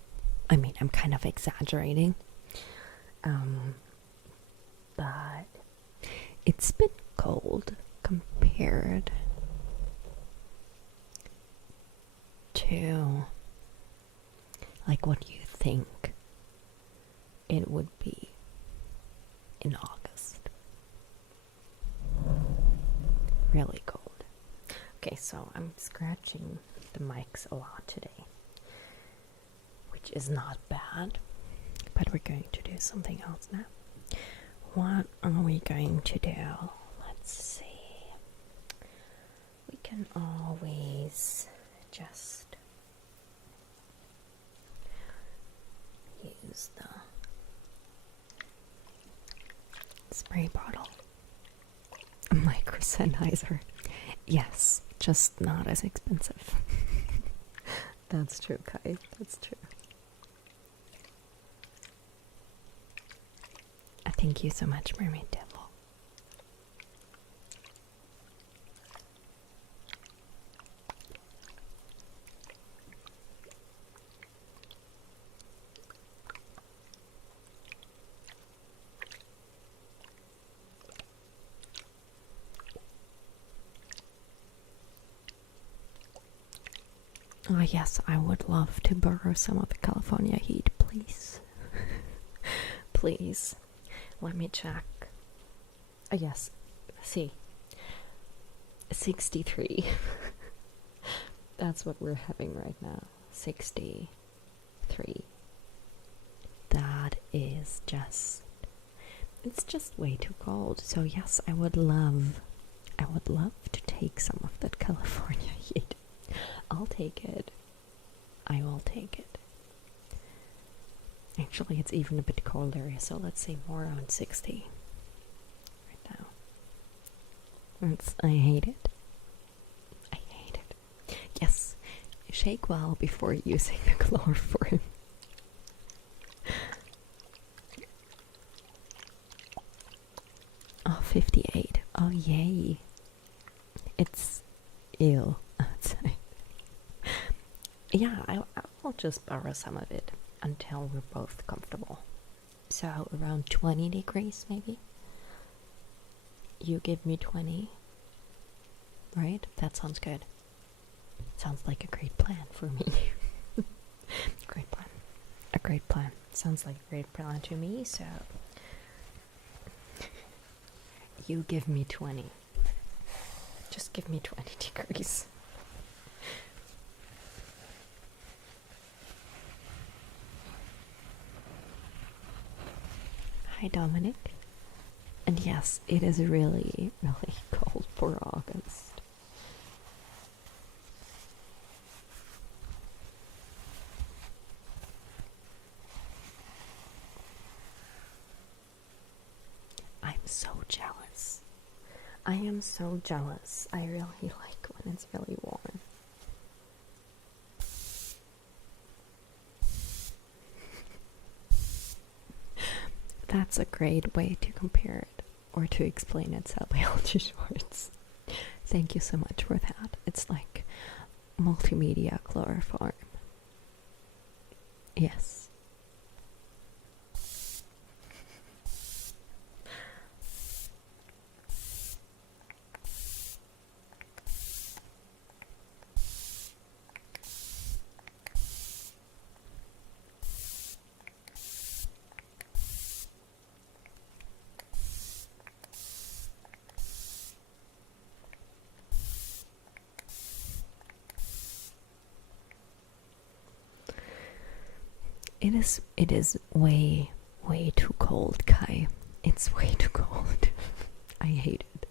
I mean, I'm kind of exaggerating, but it's been cold compared to like what you think it would be in August. Really cold. Okay, so I'm scratching the mics a lot today, which is not bad, but we're going to do something else now. What are we going to do? Let's see. We can always just use the spray bottle. Micro Sennheiser. Yes, just not as expensive. That's true, Kai. That's true. Thank you so much, Mermaid Devil. Oh yes, I would love to borrow some of the California heat, please. Please. Let me check. Oh yes, see. 63. That's what we're having right now. 63. That is just... it's just way too cold. So yes, I would love to take some of that California heat. I'll take it. I will take it. Actually, it's even a bit colder, so let's say more around 60 right now. I hate it. I hate it. Yes, Shake well before using the chloroform. Oh, 58. Oh, yay. It's ill outside. Yeah, I'll just borrow some of it until we're both comfortable. So around 20 degrees, maybe? You give me 20. Right? That sounds good. Sounds like a great plan for me. Great plan. A great plan. Sounds like a great plan to me, so you give me 20. Just give me 20 degrees. Hi, Dominic. And yes, it is really, really cold for August. I'm so jealous. I am so jealous. I really like when it's really warm. That's a great way to compare it or to explain it, Biology Shorts. Thank you so much for that. It's like multimedia chloroform. Yes. It is way too cold, Kai. It's way too cold. I hate it.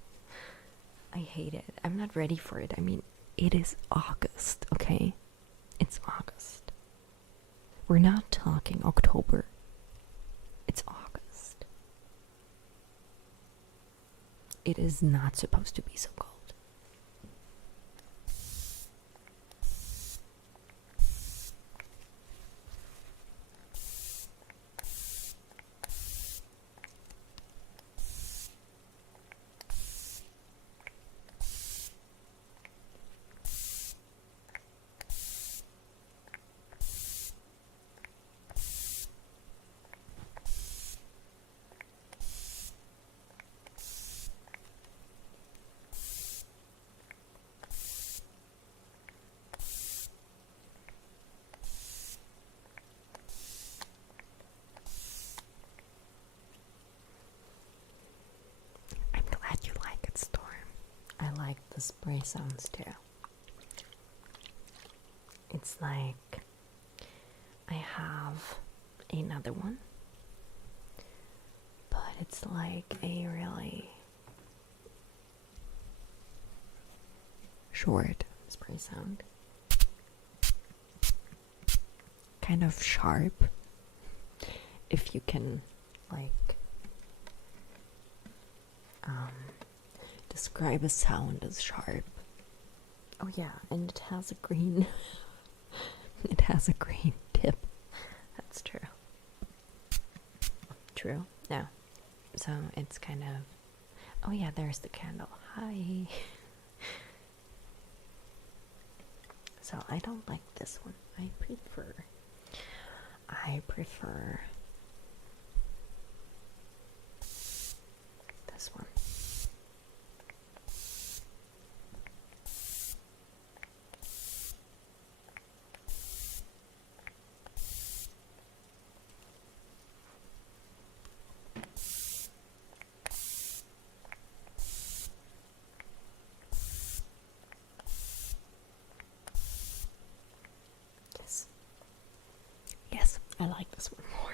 I hate it. I'm not ready for it. I mean, it is August, okay? It's August. We're not talking October. It's August. It is not supposed to be so cold. I like the spray sounds too. It's like I have another one, but it's like a really short spray sound. Kind of sharp, if you can like describe a sound as sharp. Oh yeah, and it has a green it has a green tip. That's true. True? No. So it's kind of, oh yeah, there's the candle. Hi. So I don't like this one. I prefer this one. Yes, I like this one more.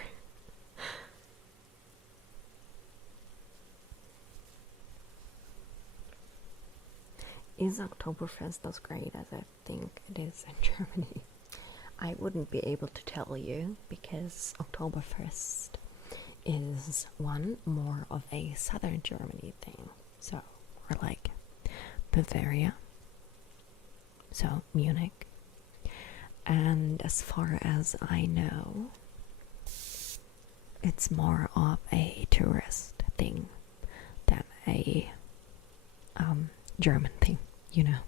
Is Oktoberfest as great as I think it is in Germany? I wouldn't be able to tell you because Oktoberfest is one more of a southern Germany thing. So we're like Bavaria, so Munich, And as far as I know, it's more of a tourist thing than a German thing, you know.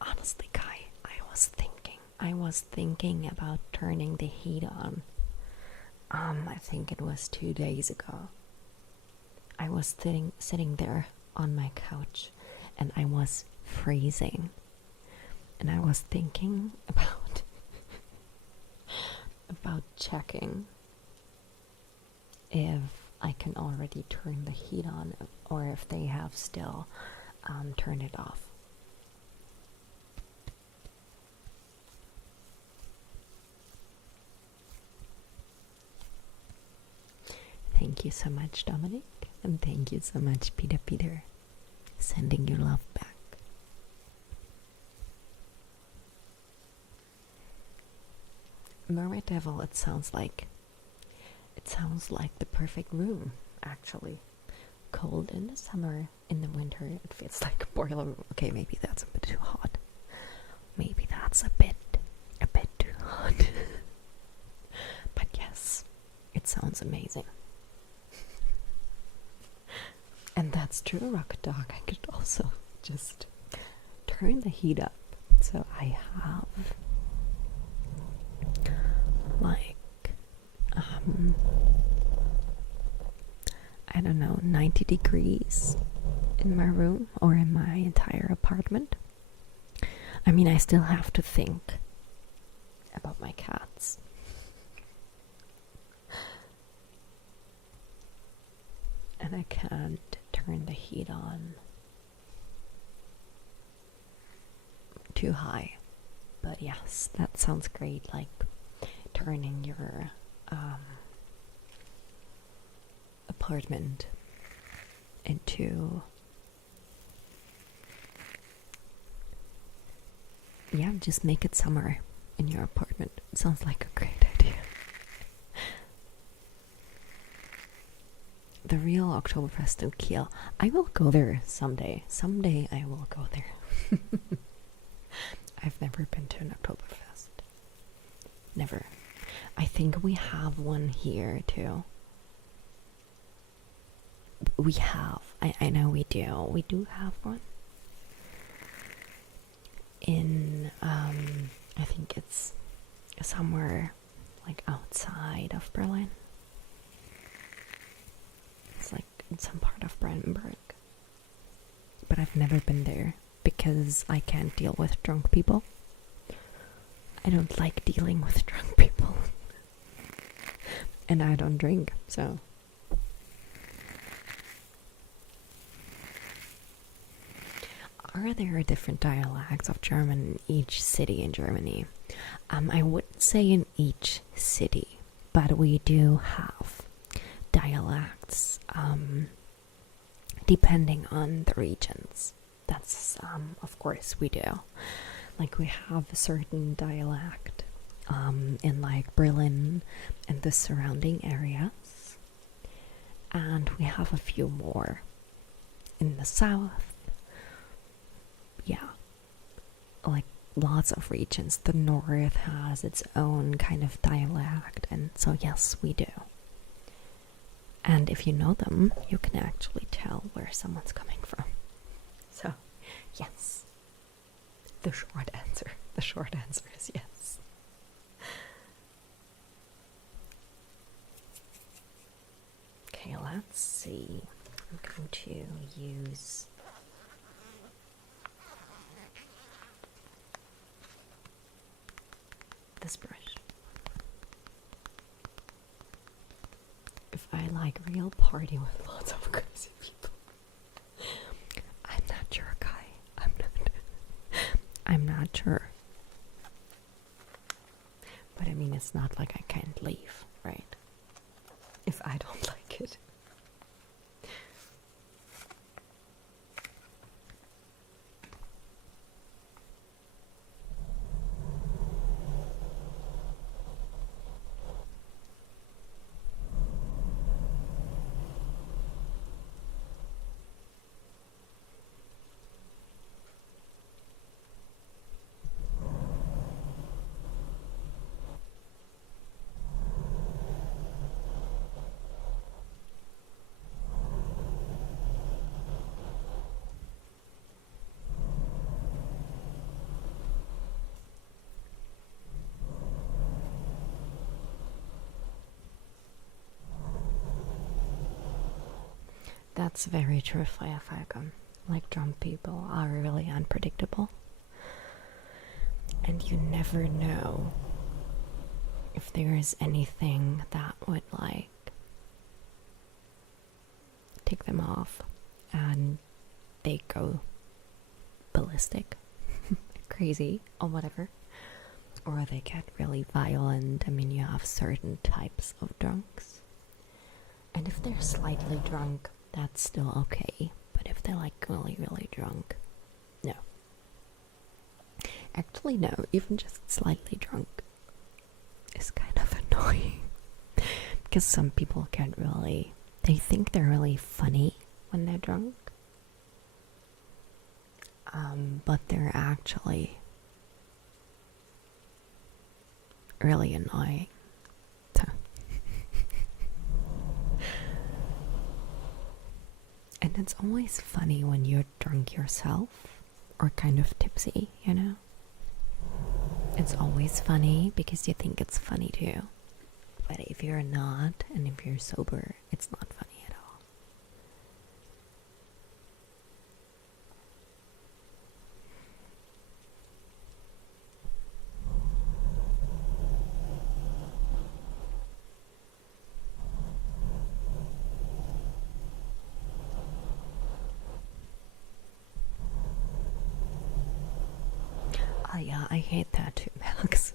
Honestly, Kai, I was thinking about turning the heat on. I think it was 2 days ago. I was sitting there on my couch and I was freezing. And I was thinking about about checking if I can already turn the heat on or if they have still turned it off. Thank you so much, Dominic, and thank you so much, Peter, sending your love back. Mermaid Devil, it sounds like the perfect room, actually. Cold in the summer, in the winter it feels like a boiler room. Okay, maybe that's a bit too hot. Maybe that's a bit too hot. But yes, it sounds amazing. And that's true, Rocket Dog. I could also just turn the heat up. So I have like I don't know, 90 degrees in my room or in my entire apartment. I mean, I still have to think about my cats. And I can't turn the heat on too high. But yes, that sounds great, like turning your apartment into, yeah, just make it summer in your apartment. It sounds like a great idea. The real Oktoberfest in Kiel. I will go there someday. Someday I will go there. I've never been to an Oktoberfest. Never. I think we have one here too. We have. I know we do. We do have one. In, I think it's somewhere like outside of Berlin. It's like in some part of Brandenburg. But I've never been there because I can't deal with drunk people. I don't like dealing with drunk people. And I don't drink, so. Are there different dialects of German in each city in Germany? I wouldn't say in each city, but we do have dialects depending on the regions. That's, of course, we do. Like, we have a certain dialect in, like, Berlin and the surrounding areas. And we have a few more in the south. Yeah. Like, lots of regions. The north has its own kind of dialect. And so, yes, we do. And if you know them, you can actually tell where someone's coming from. So, yes. The short answer is yes. Okay, let's see. I'm going to use this brush. If I like real party with lots of crazy people. I'm not sure, Kai. I'm not sure. But I mean, it's not like I can't leave, right? If I don't like it. That's very true, Falcon. Like, drunk people are really unpredictable. And you never know if there is anything that would, like, take them off and they go ballistic, crazy, or whatever. Or they get really violent. I mean, you have certain types of drunks. And if they're slightly drunk, that's still okay. But if they're like really, really drunk, no. Actually, no, even just slightly drunk is kind of annoying. Because some people can really, they think they're really funny when they're drunk. But they're actually really annoying. So. And it's always funny when you're drunk yourself or kind of tipsy, you know? It's always funny because you think it's funny too. But if you're not, and if you're sober, it's not funny at all. Oh yeah, I hate that too, Max.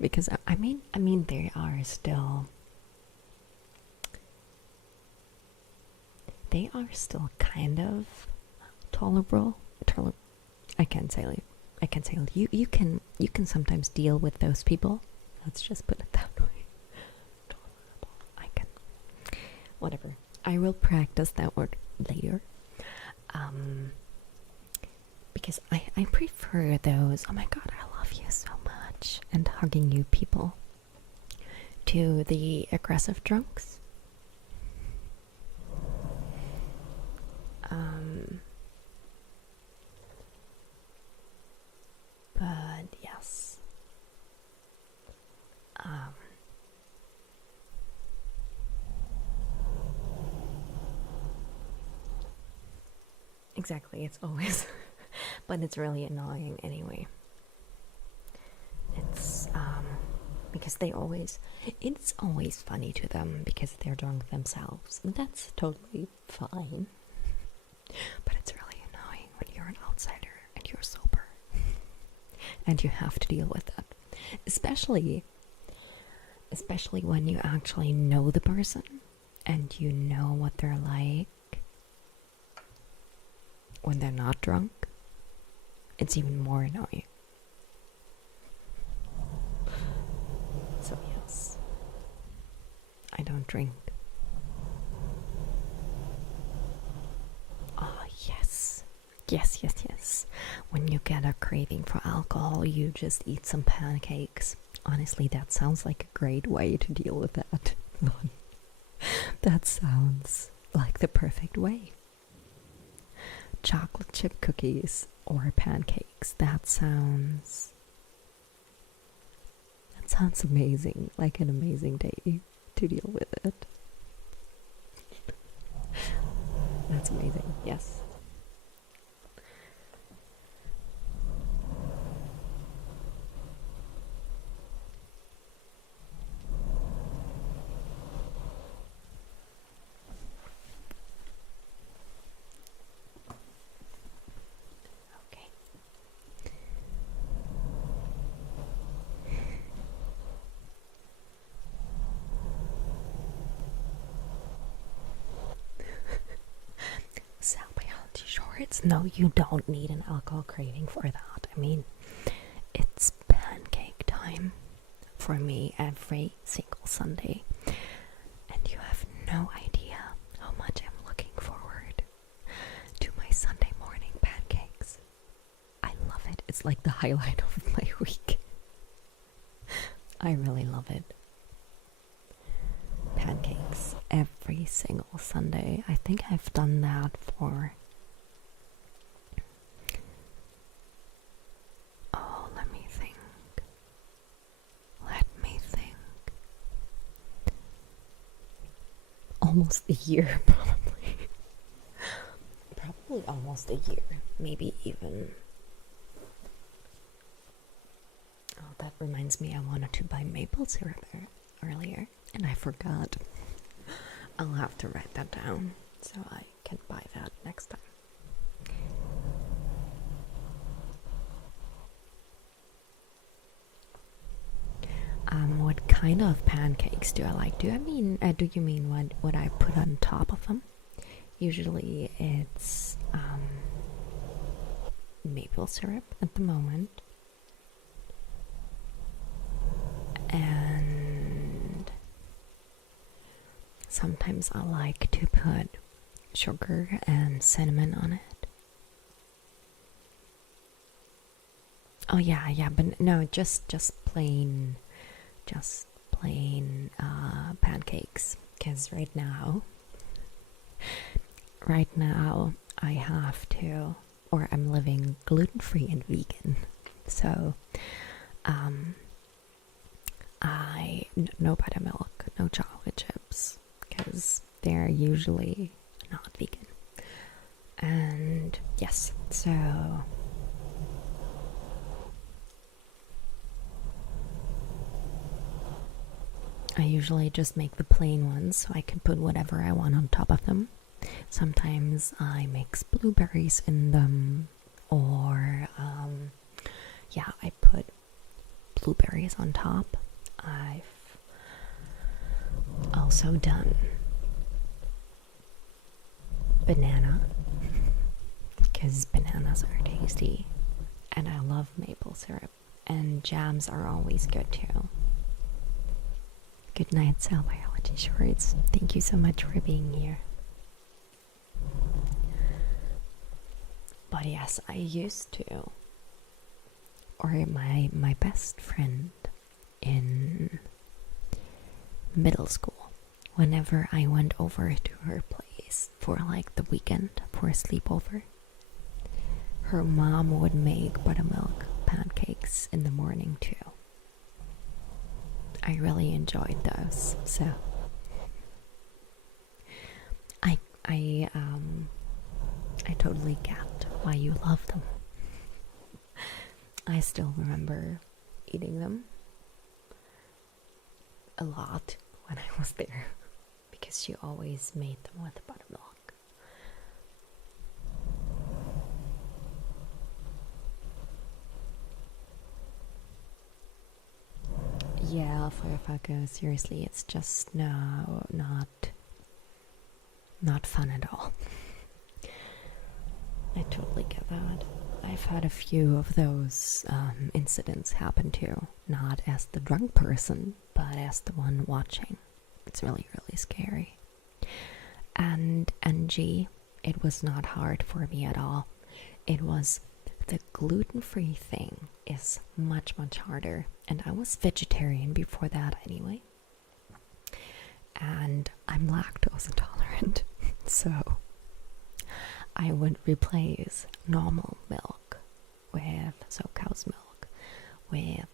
Because I mean they are still kind of tolerable. I can't say you can sometimes deal with those people. Let's just put it that way. Tolerable. I can, whatever. I will practice that word later. Because I prefer those, oh my god, I love you so much, and hugging you people, to the aggressive drunks. But yes. Exactly, it's always but it's really annoying anyway. It's because it's always funny to them because they're drunk themselves, and that's totally fine. But it's really annoying when you're an outsider and you're sober and you have to deal with that, especially when you actually know the person and you know what they're like when they're not drunk. It's even more annoying. So yes, I don't drink. Oh yes. Yes. When you get a craving for alcohol, you just eat some pancakes. Honestly, that sounds like a great way to deal with that. That sounds like the perfect way. Chocolate chip cookies or pancakes. That sounds amazing. Like an amazing day to deal with it. That's amazing. Yes. Cell biology shorts. No, you don't need an alcohol craving for that. I mean, it's pancake time for me every single Sunday. And you have no idea how much I'm looking forward to my Sunday morning pancakes. I love it. It's like the highlight of my week. I really love it. Pancakes every single Sunday. I think I've done that for let me think almost a year probably. probably almost a year, maybe even. Oh, that reminds me, I wanted to buy maple syrup earlier, and I forgot. I'll have to write that down so I can buy that next time. What kind of pancakes do I like? Do you mean what I put on top of them? Usually it's maple syrup at the moment, and sometimes I like to put sugar and cinnamon on it. Oh yeah, but no, just plain pancakes. Because right now I have to, or I'm living gluten-free and vegan, so no buttermilk, no chocolate chips, because they're usually not vegan. And yes, so I usually just make the plain ones so I can put whatever I want on top of them. Sometimes I mix blueberries in them, or I put blueberries on top. I've also done banana, because bananas are tasty, and I love maple syrup, and jams are always good too. Good night, Cell Biology Shorts. Thank you so much for being here. But yes, I used to, or my best friend in middle school, whenever I went over to her place for like the weekend for a sleepover, her mom would make buttermilk pancakes in the morning too. I really enjoyed those, so I totally get why you love them. I still remember eating them a lot when I was there, because she always made them with buttermilk. Yeah, Firefucker, seriously, it's just not fun at all. I totally get that. I've had a few of those incidents happen too, not as the drunk person, but as the one watching. It's really, really scary. And G, it was not hard for me at all. It was the gluten-free thing is much, much harder. And I was vegetarian before that anyway. And I'm lactose intolerant. So I would replace normal milk with, so cow's milk, with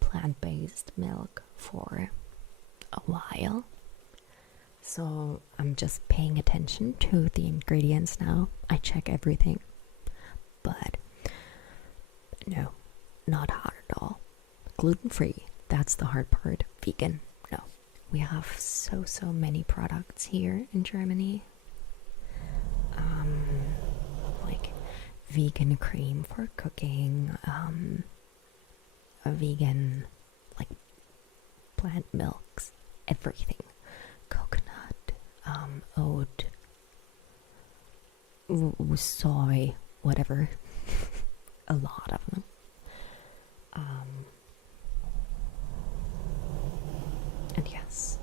plant-based milk for a while. So I'm just paying attention to the ingredients now. I check everything. But no, not hard at all. Gluten-free, that's the hard part. Vegan, no. We have so many products here in Germany. Like vegan cream for cooking, a vegan, like, plant milks, everything. Coconut, oat, soy, whatever. A lot of them. And yes,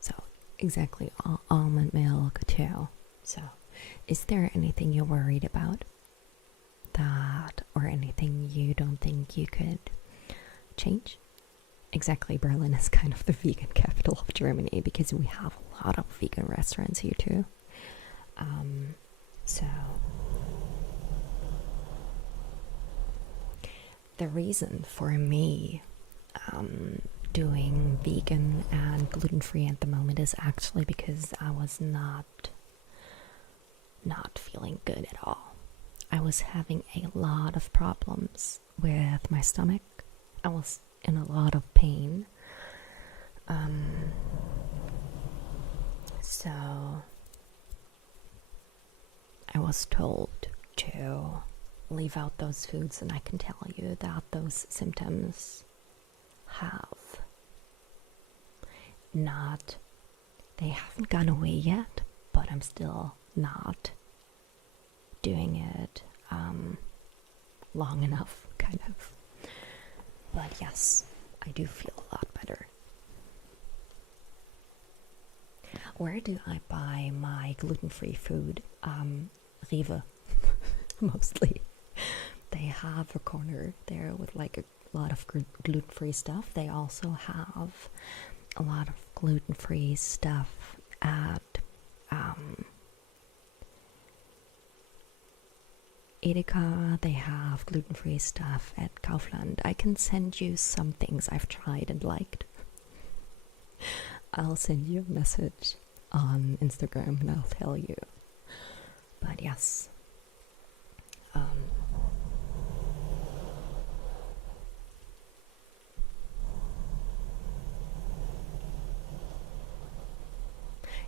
so exactly, almond milk too. So is there anything you're worried about, that, or anything you don't think you could change? Exactly, Berlin is kind of the vegan capital of Germany, because we have a lot of vegan restaurants here too. So the reason for me doing vegan and gluten-free at the moment is actually because I was not not feeling good at all. I was having a lot of problems with my stomach. I was in a lot of pain. So I was told to leave out those foods, and I can tell you that those symptoms they haven't gone away yet, but I'm still not doing it long enough, kind of. But yes, I do feel a lot better. Where do I buy my gluten-free food? Rewe, mostly. They have a corner there with like a lot of gluten-free stuff. They also have a lot of gluten-free stuff at Edeka. They have gluten-free stuff at Kaufland. I can send you some things I've tried and liked. I'll send you a message on Instagram and I'll tell you. But yes.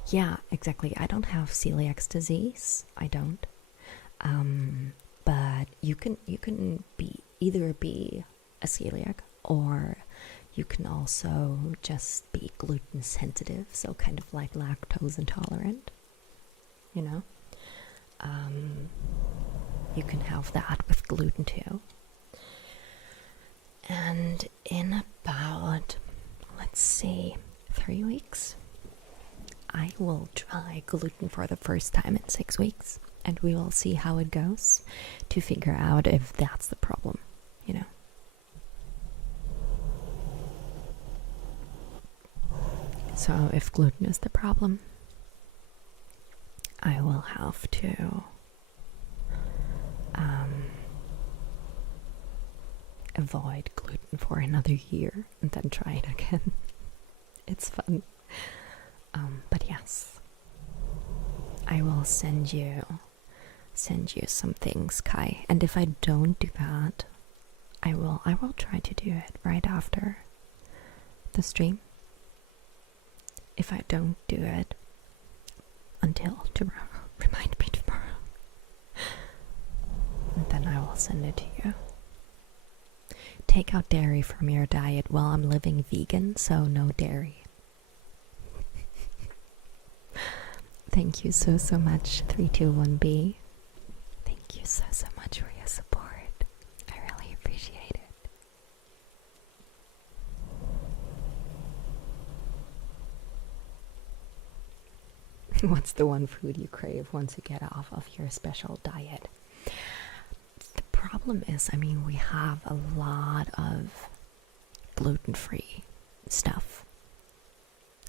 Yeah, exactly. I don't have celiac disease. I don't. But you can either be a celiac, or you can also just be gluten sensitive, so kind of like lactose intolerant. You know, you can have that with gluten too. And in about, let's see, 3 weeks, I will try gluten for the first time in 6 weeks, and we will see how it goes to figure out if that's the problem, you know. So if gluten is the problem, I will have to avoid gluten for another year and then try it again. It's fun. But yes, I will send you some things, Kai. And if I don't do that, I will try to do it right after the stream. If I don't do it until tomorrow, remind me tomorrow. And then I will send it to you. Take out dairy from your diet. Well, I'm living vegan, so no dairy. Thank you so much, 321B. Thank you so much for your support. I really appreciate it. What's the one food you crave once you get off of your special diet? The problem is, I mean, we have a lot of gluten-free stuff.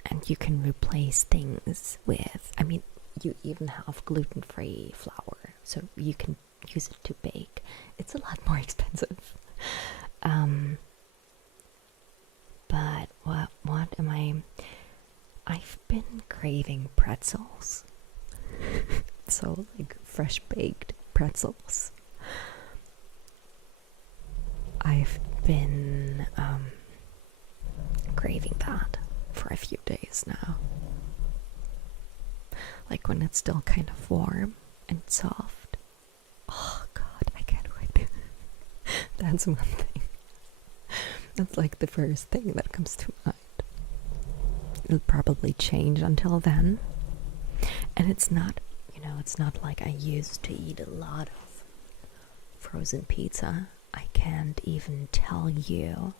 And you can replace things with, I mean, you even have gluten-free flour, so you can use it to bake. It's a lot more expensive. But what am I've been craving pretzels. So, like, fresh baked pretzels. I've been craving that for a few days now. Like when it's still kind of warm and soft. Oh god, I can't wait. That's one thing. That's like the first thing that comes to mind. It'll probably change until then. And it's not, you know, it's not like I used to eat a lot of frozen pizza. I can't even tell you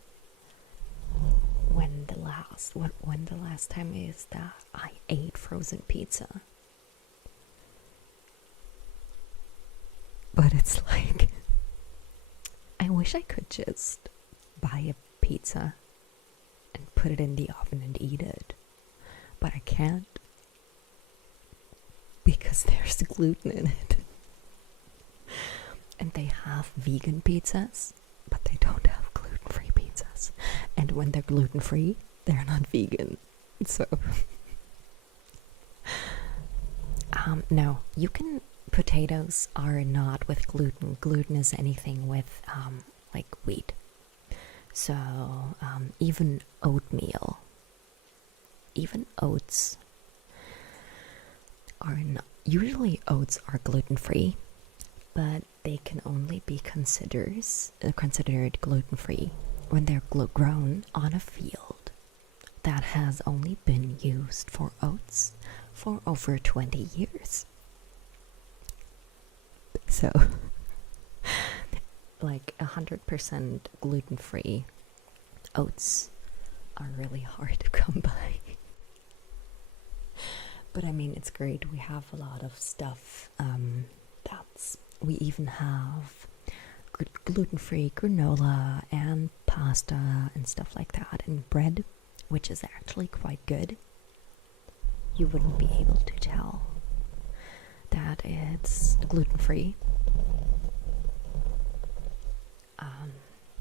when the last time is that I ate frozen pizza. But it's like, I wish I could just buy a pizza and put it in the oven and eat it. But I can't, because there's gluten in it. And they have vegan pizzas, but they don't have gluten-free pizzas. And when they're gluten-free, they're not vegan. So, no, you can potatoes are not with gluten. Gluten is anything with like wheat. So even oatmeal, even oats are not. Usually oats are gluten free, but they can only be considered gluten free when they're grown on a field that has only been used for oats for over 20 years. So, like 100% gluten free oats are really hard to come by. But I mean, it's great. We have a lot of stuff. We even have gluten-free granola and pasta and stuff like that, and bread, which is actually quite good. You wouldn't be able to tell that it's gluten-free.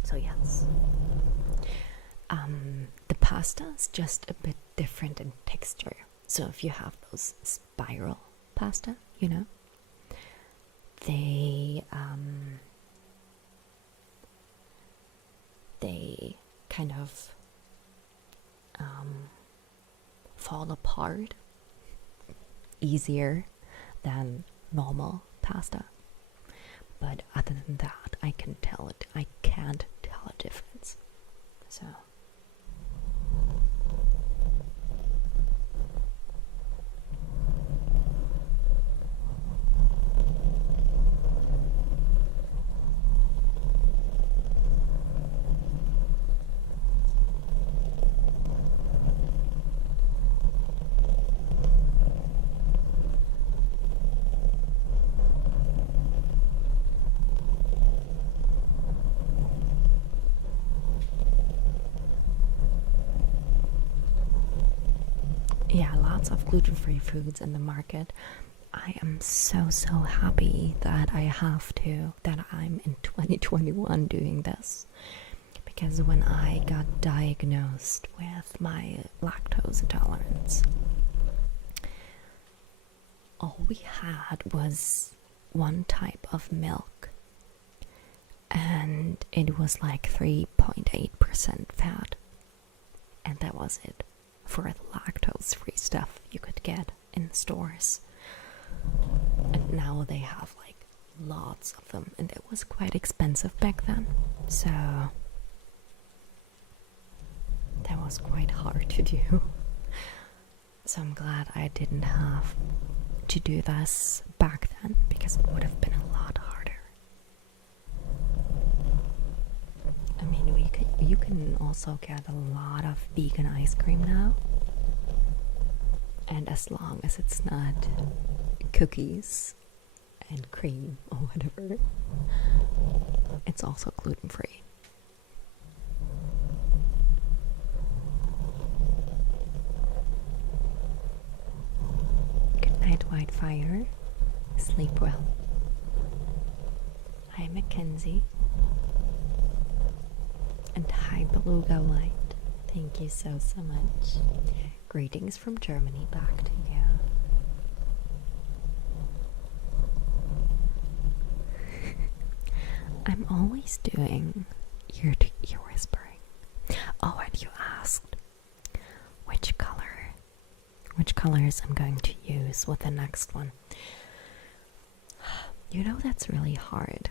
So yes. The pasta is just a bit different in texture. So if you have those spiral pasta, you know, they kind of fall apart easier than normal pasta. But other than that, I can't tell a difference. So yeah, lots of gluten-free foods in the market. I am so happy that I'm in 2021 doing this, because when I got diagnosed with my lactose intolerance, all we had was one type of milk, and it was like 3.8% fat, and that was it for the lactose-free stuff you could get in stores. And now they have like lots of them, and it was quite expensive back then, so that was quite hard to do. So I'm glad I didn't have to do this back then, because it would have been a lot harder. I mean, you can also get a lot of vegan ice cream now, and as long as it's not cookies and cream or whatever, it's also gluten-free. Good night, Whitefire. Sleep well. Hi, Mackenzie. And hi, Beluga Light. Thank you so much. Greetings from Germany back to you. I'm always doing ear-to-ear whispering. Oh, and you asked which colors I'm going to use with the next one. You know, that's really hard.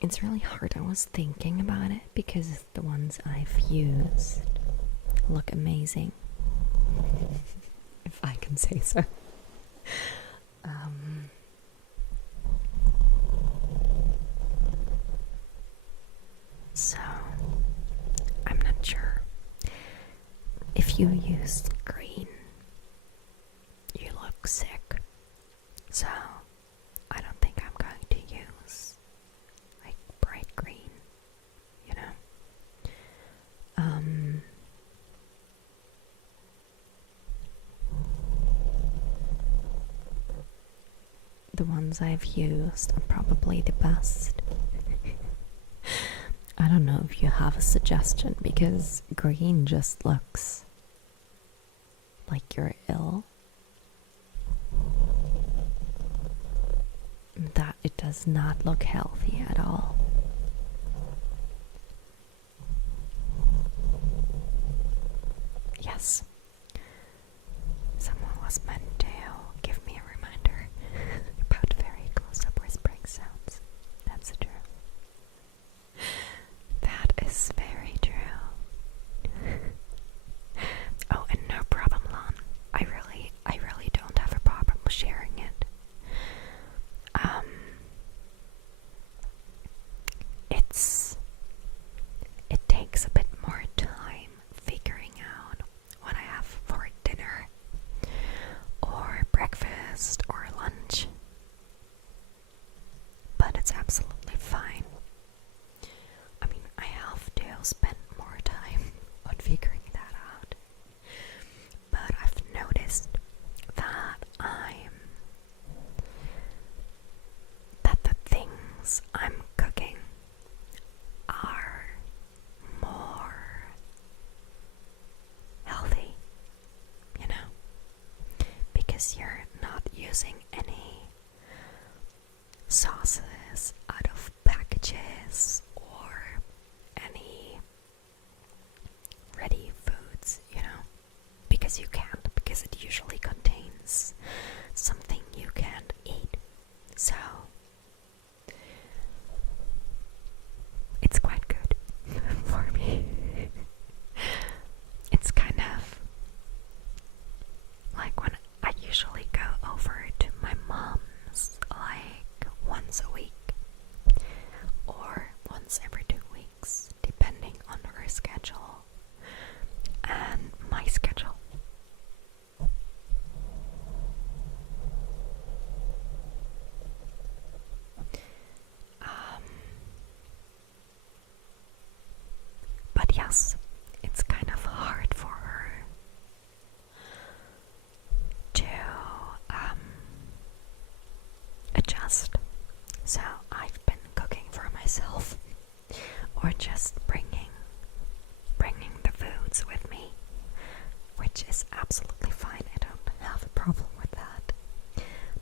It's really hard. I was thinking about it because the ones I've used look amazing, if I can say so. So I'm not sure. If you use green, you look sick. So I don't think I'm going to use like bright green, you know. The ones I've used are probably the best. I don't know if you have a suggestion, because green just looks like you're ill. it does not look healthy at all. Yes, someone was meant to give me a reminder about very close-up whispering sounds. That's true. That is very true. Oh, and no problem, Lon. I really don't have a problem sharing it. It takes a bit more time figuring out what I have for dinner or breakfast or lunch, but it's absolutely fine. I mean, I have to spend more time on figuring that out, but I've noticed that the things I'm cooking are more healthy, you know, because you're not using any sauces out of packages or any ready foods, you know, because you can't, because it usually contains something you can't eat. So it's quite good for me. It's kind of like when I usually go over to my mom's like once a week or once every 2 weeks, depending on her schedule and my schedule. But yes, it's kind of hard for her to adjust. So I've been cooking for myself, or just bringing the foods with me, which is absolutely fine. I don't have a problem with that.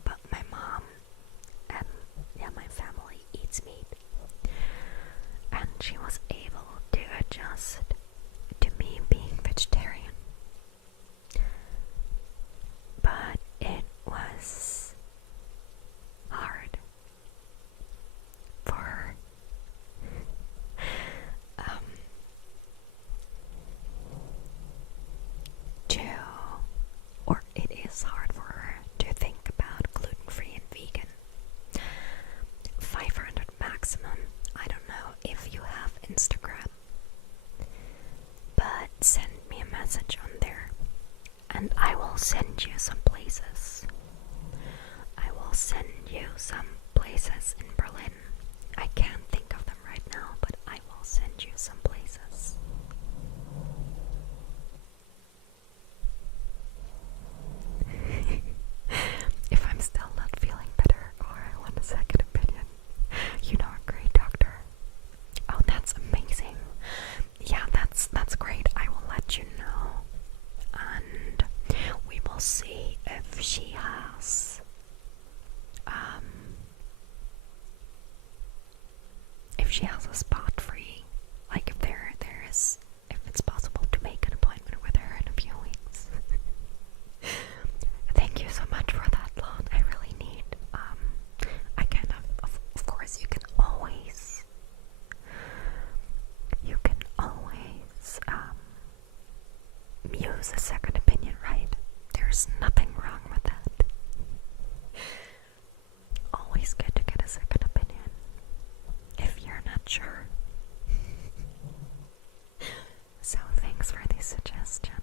But my mom and my family eats meat, and she was able to adjust to me being vegetarian. But it was hard for her. It is hard for her to think about gluten-free and vegan. 500 maximum. I don't know if you have Instagram, but send me a message on there and I will send you some places. I will send you some places in Berlin. I can't think of them right now, but I will send you some places. If I'm still not feeling better or I want a second opinion, you know a great doctor. Oh, that's amazing. Yeah, that's great. I will let you know, and we will see if she has a spot free, like if it's possible to make an appointment with her in a few weeks. Thank you so much for that, Lon. I really need, I kind of course you can always use a second opinion, right? There's nothing wrong with that. Always good to get a second opinion if you're not sure. So thanks for the suggestion.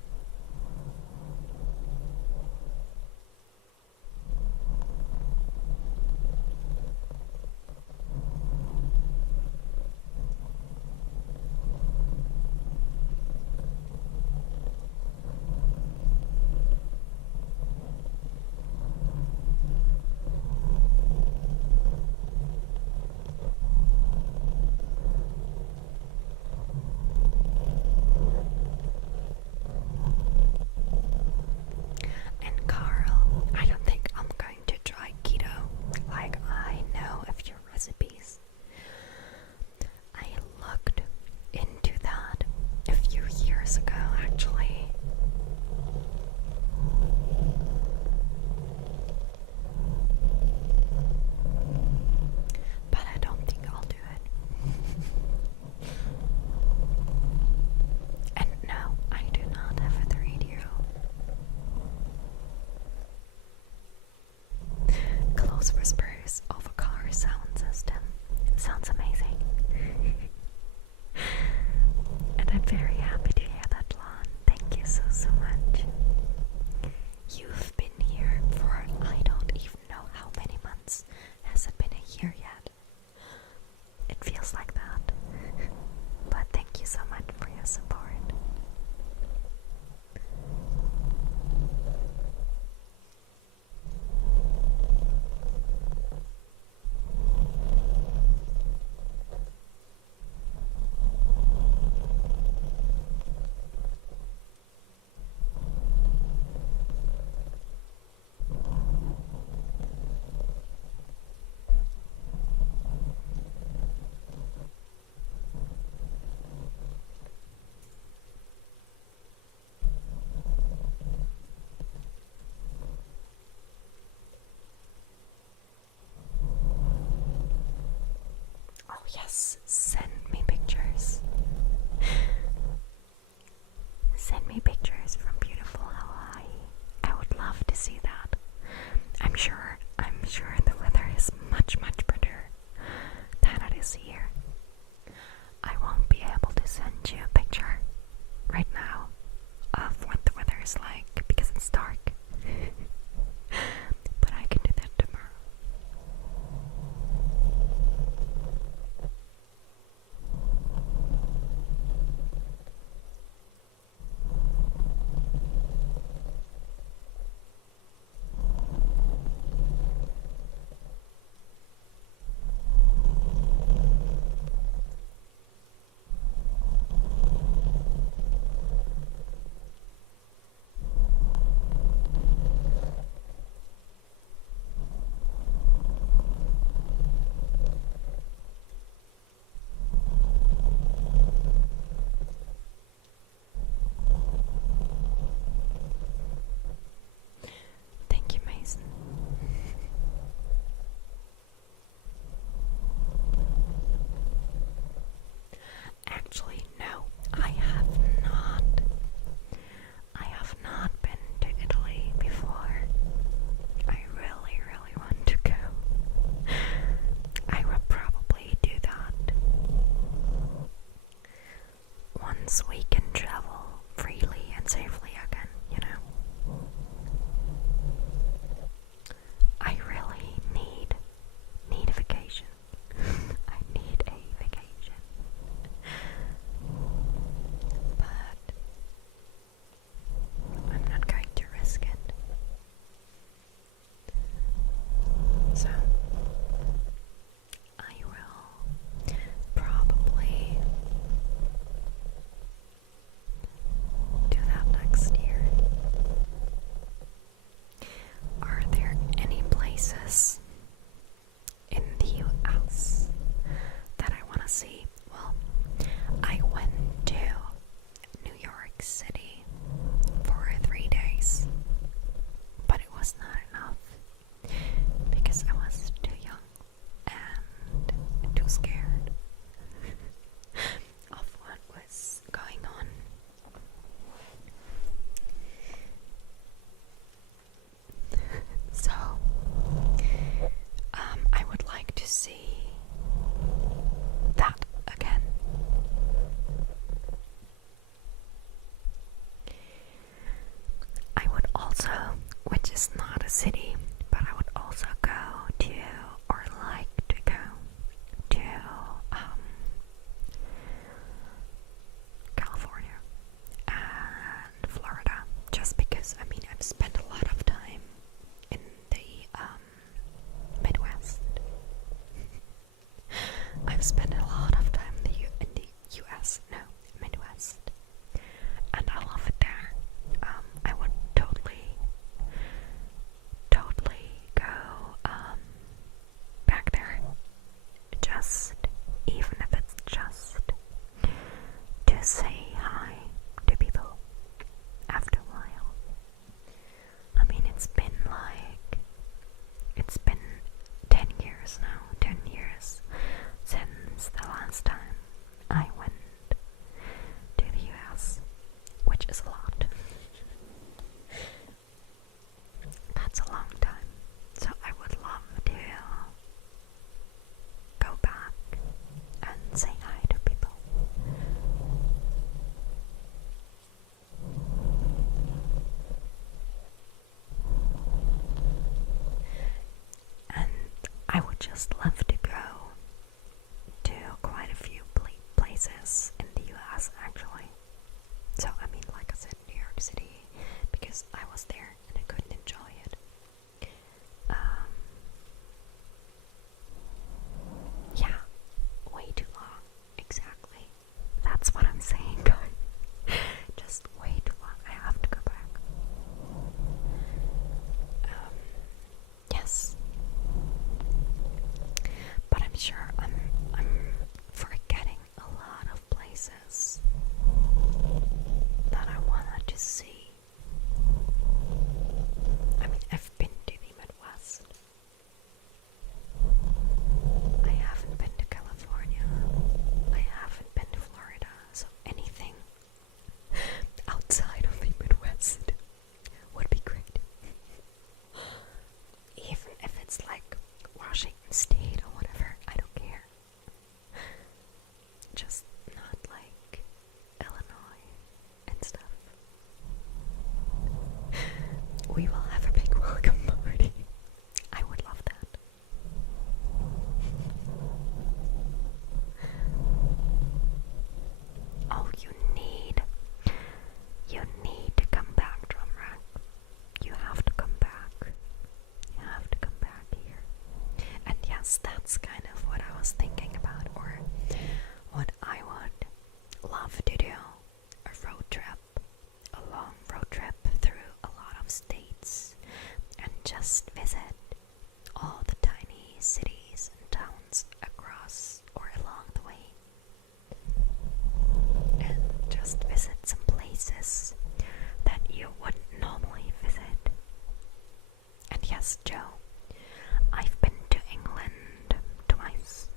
Yes, send me pictures. Send me pictures from beautiful Hawaii. I would love to see that. I'm sure the weather is much, much better than it is here. I won't be able to send you a picture right now of what the weather is like because it's dark. But I can do that tomorrow. Thank you, Mason. Actually, no, I have not. I have not been to Italy before. I really, really want to go. I will probably do that once we can travel freely and safely again, you know. I really need a vacation. I need a vacation. But I'm not going to risk it. So I will probably do that next year. Are there any places in the US that I want to see? Well, I went to New York City for 3 days, but it was not enough because I was too young and too scared of what was going on. So, I would like to see that again. I would also, which is not a city, but I would also go to, or like to go to, California and Florida, just because, I mean, I've spent a lot of time in the Midwest. I've spent a lot of time in the US, no, Midwest, and I love it there. I would totally go back there, just, even if it's just to say hi to people after a while. I mean, it's been 10 years now, 10 years since the last time I went to the US, which is a lot. That's a long time. So I would love to go back and say hi to people. And I would just love to go to quite a few places in the US, actually. So, I mean, like I said, New York City, because I was there and I couldn't enjoy it. Yeah, way too long. Exactly. That's what I'm saying, guys. Just way too long. I have to go back. Yes. just not like Illinois and stuff. We will have a big welcome party. I would love that. Oh, you need to come back, Drumrack. You have to come back. You have to come back here. And yes, that's kind of what I was thinking about, or what I would love to do. A road trip. A long road trip through a lot of states. And just visit all the tiny cities and towns across or along the way. And just visit some places that you wouldn't normally visit. And yes, Joe, I've been to England twice.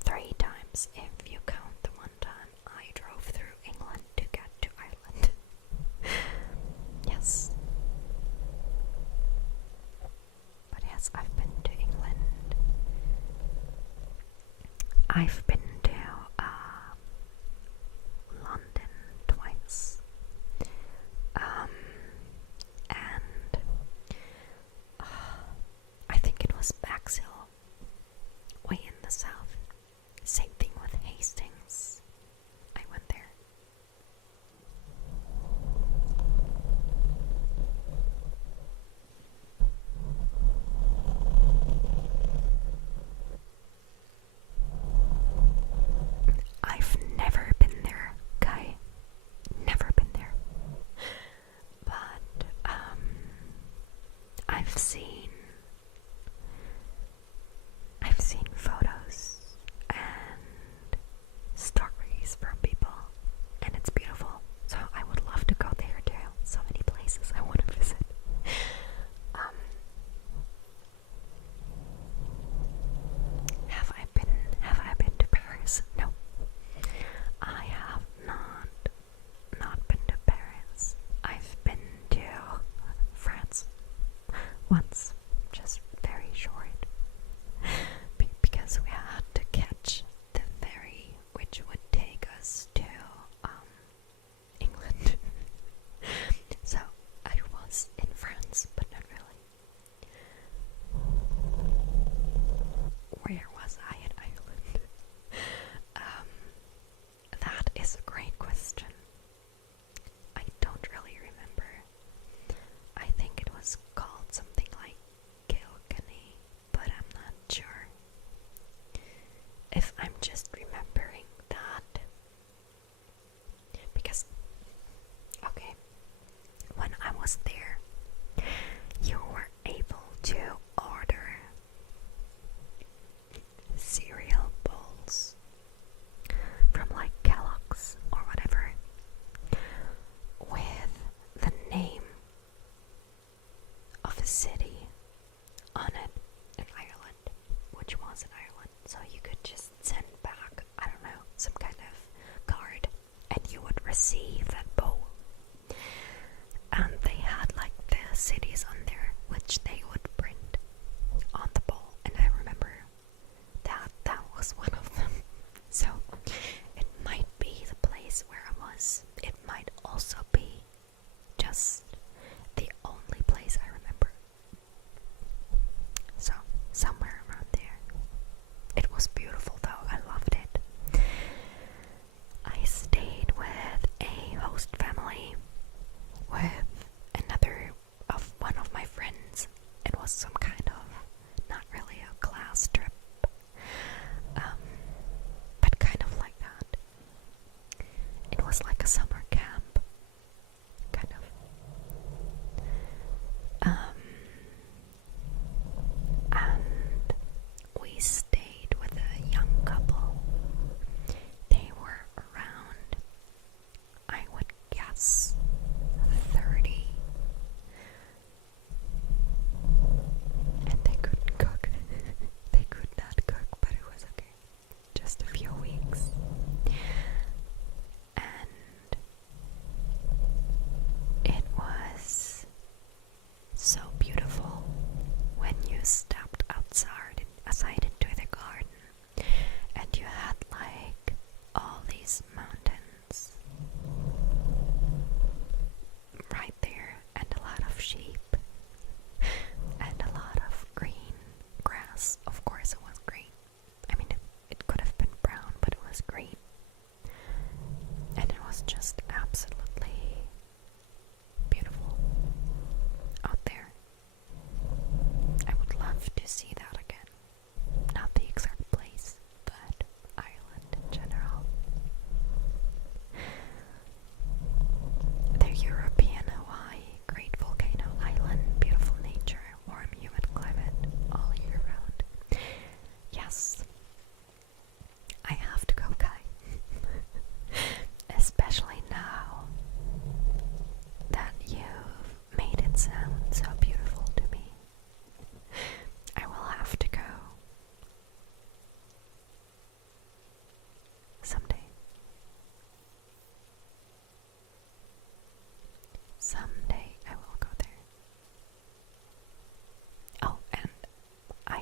3 times if you count the one time I drove through England to get to Ireland. Yes. But yes, I've been to England. I've been to London twice. And I think it was Bexhill, way in the south. Same thing with Hastings. I went there. I've never been there, Kai. Never been there. But I've seen photos and stories from people, and it's beautiful. So I would love to go there too. So many places I want to visit. Have I been to Paris? No. I have not been to Paris. I've been to France once, just very short, because we had to catch the ferry which would take us to England. So I was in France, but not really. Where was I in Ireland? That is a great question. I don't really remember. I think it was called something like Kilkenny, but I'm not sure. If I'm just remembering that. Because, okay, when I was there, you were able to order cereal bowls from like Kellogg's or whatever with the name of a city on it in Ireland, which was in Ireland, so you could just send back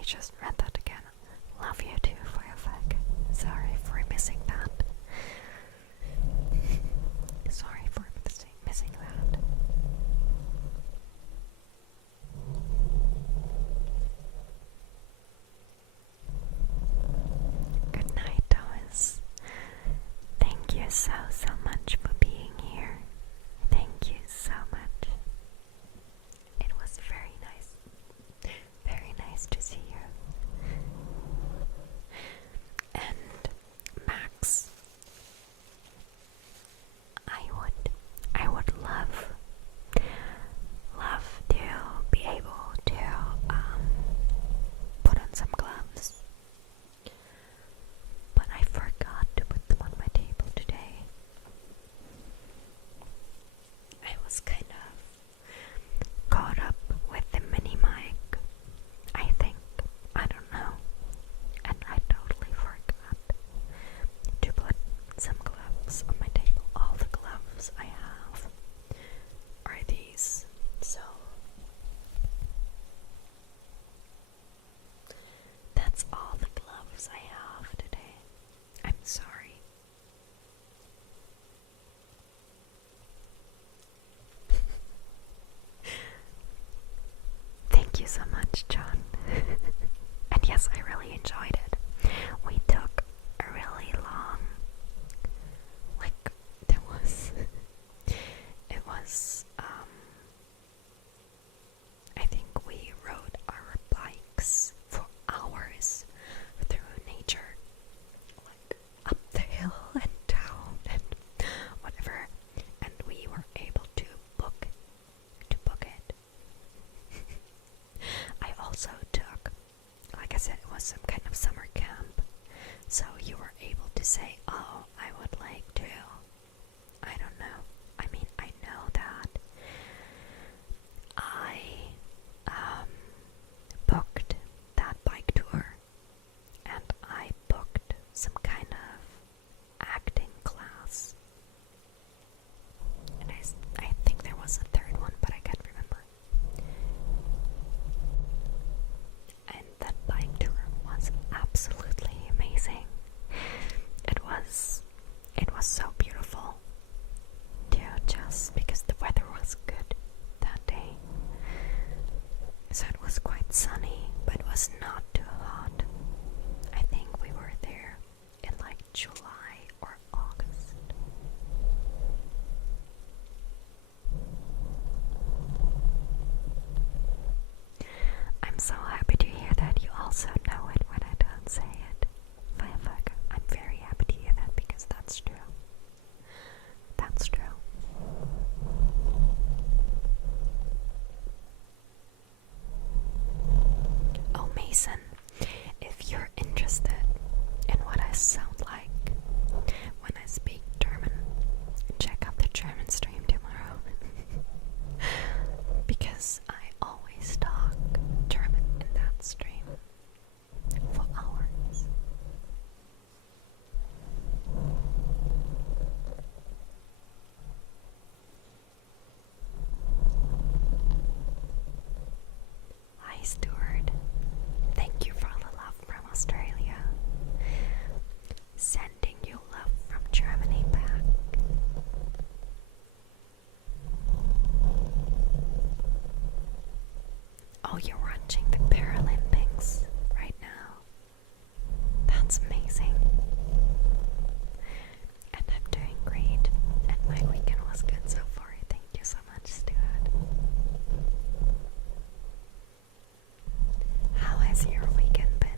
just read that again. Love you too, Firefuck. Sorry for missing that. Sorry for missing that. Good night, Thomas. Thank you so much for being here. Thank you so much. It was very nice to see you. And Max, I would love to be able to put on some gloves, but I forgot to put them on my table today. I was kind of caught up with the mini mic, I think. I don't know. And I totally forgot to put some gloves on my table. All the gloves I have are these. So that's all the gloves I have today. I'm sorry. Thank you so much, John. And yes, I really enjoyed it. We took a really long, I think we rode our bikes for hours through nature, like up the hill and down and whatever, and we were able to book it. I also took, like I said, it was some kind of summer camp, so you were able to say, oh, I would like to, I don't know, I mean, I know that I booked that bike tour, and I booked some kind of acting class, and I think there was a third one, but I can't remember. And that bike tour was absolutely amazing. It was so beautiful too, just because the weather was good that day. So it was quite sunny, but it was not too hot. I think we were there in like July or August. I'm so happy to hear that you also know it when I don't say it. Firefuck, I'm very happy to hear that because that's true. That's true. Oh, Mason, if you're interested in what I sound like when I speak German, check out the German stream tomorrow. Because I always talk German in that stream for hours. Hi, Stuart. Thank you for all the love from Australia. Sending you love from Germany back. Oh, you're watching the Paralympics right now. That's amazing. And I'm doing great. And my weekend was good so far. Thank you so much, Stuart. How has your weekend been?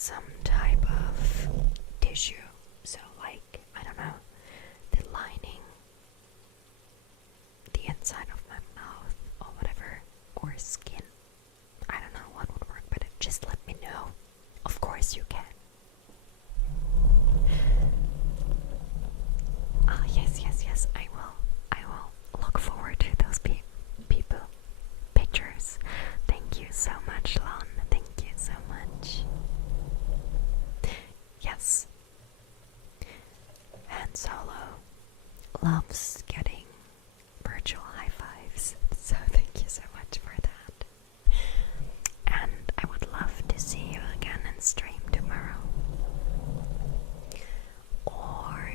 some type of tissue. So, like, I don't know, the lining, the inside of my mouth, or whatever, or skin. I don't know what would work, but just let me know. Of course, you can. Ah, yes, yes, yes, I will. I will look forward to those people. Pictures. Thank you so much, Lon. Thank you so much. Yes. Han Solo loves getting virtual high fives, so thank you so much for that. And I would love to see you again in stream tomorrow. Or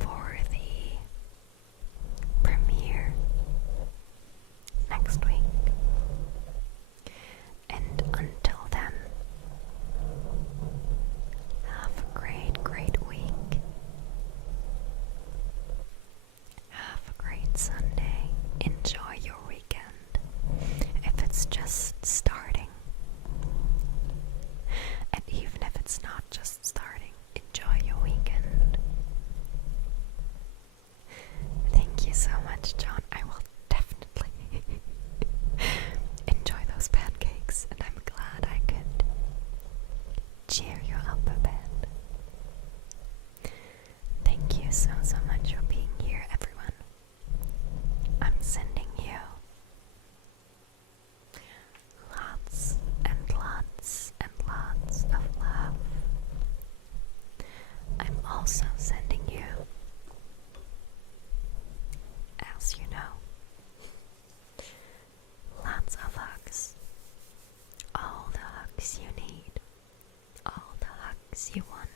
for the premiere next week. And until then, have a great, great week. Have a great Sunday. Enjoy your weekend. If it's just starting. And even if it's not just starting, enjoy your weekend. Thank you so much, John. I will definitely enjoy those pancakes, and I'm glad I could cheer you up a bit. Thank you so, so much for being here, everyone. I'm sending you lots and lots and lots of love. I'm also sending you, as you know, lots of hugs. All the hugs you need. All the hugs you want.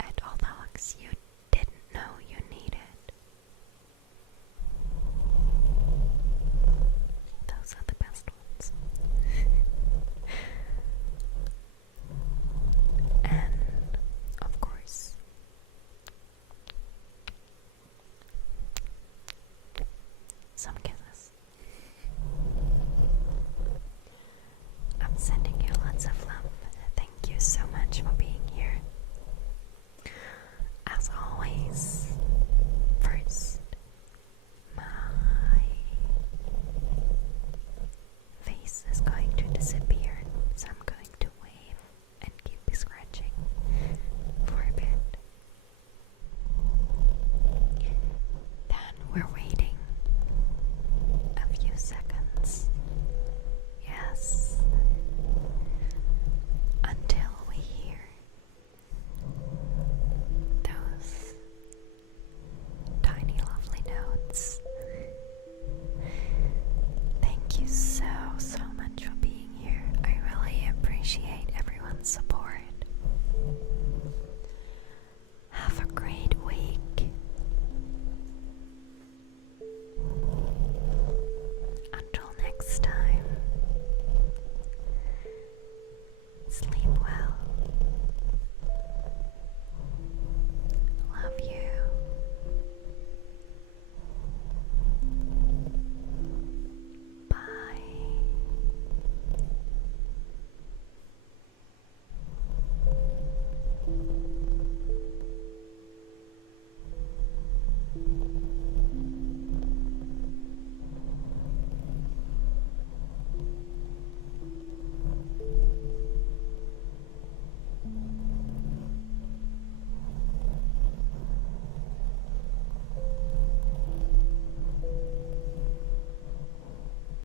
And all the hugs you didn't know you needed. Those are the best ones. And, of course, some kisses. I'm sending you lots of love. Thank you so much for being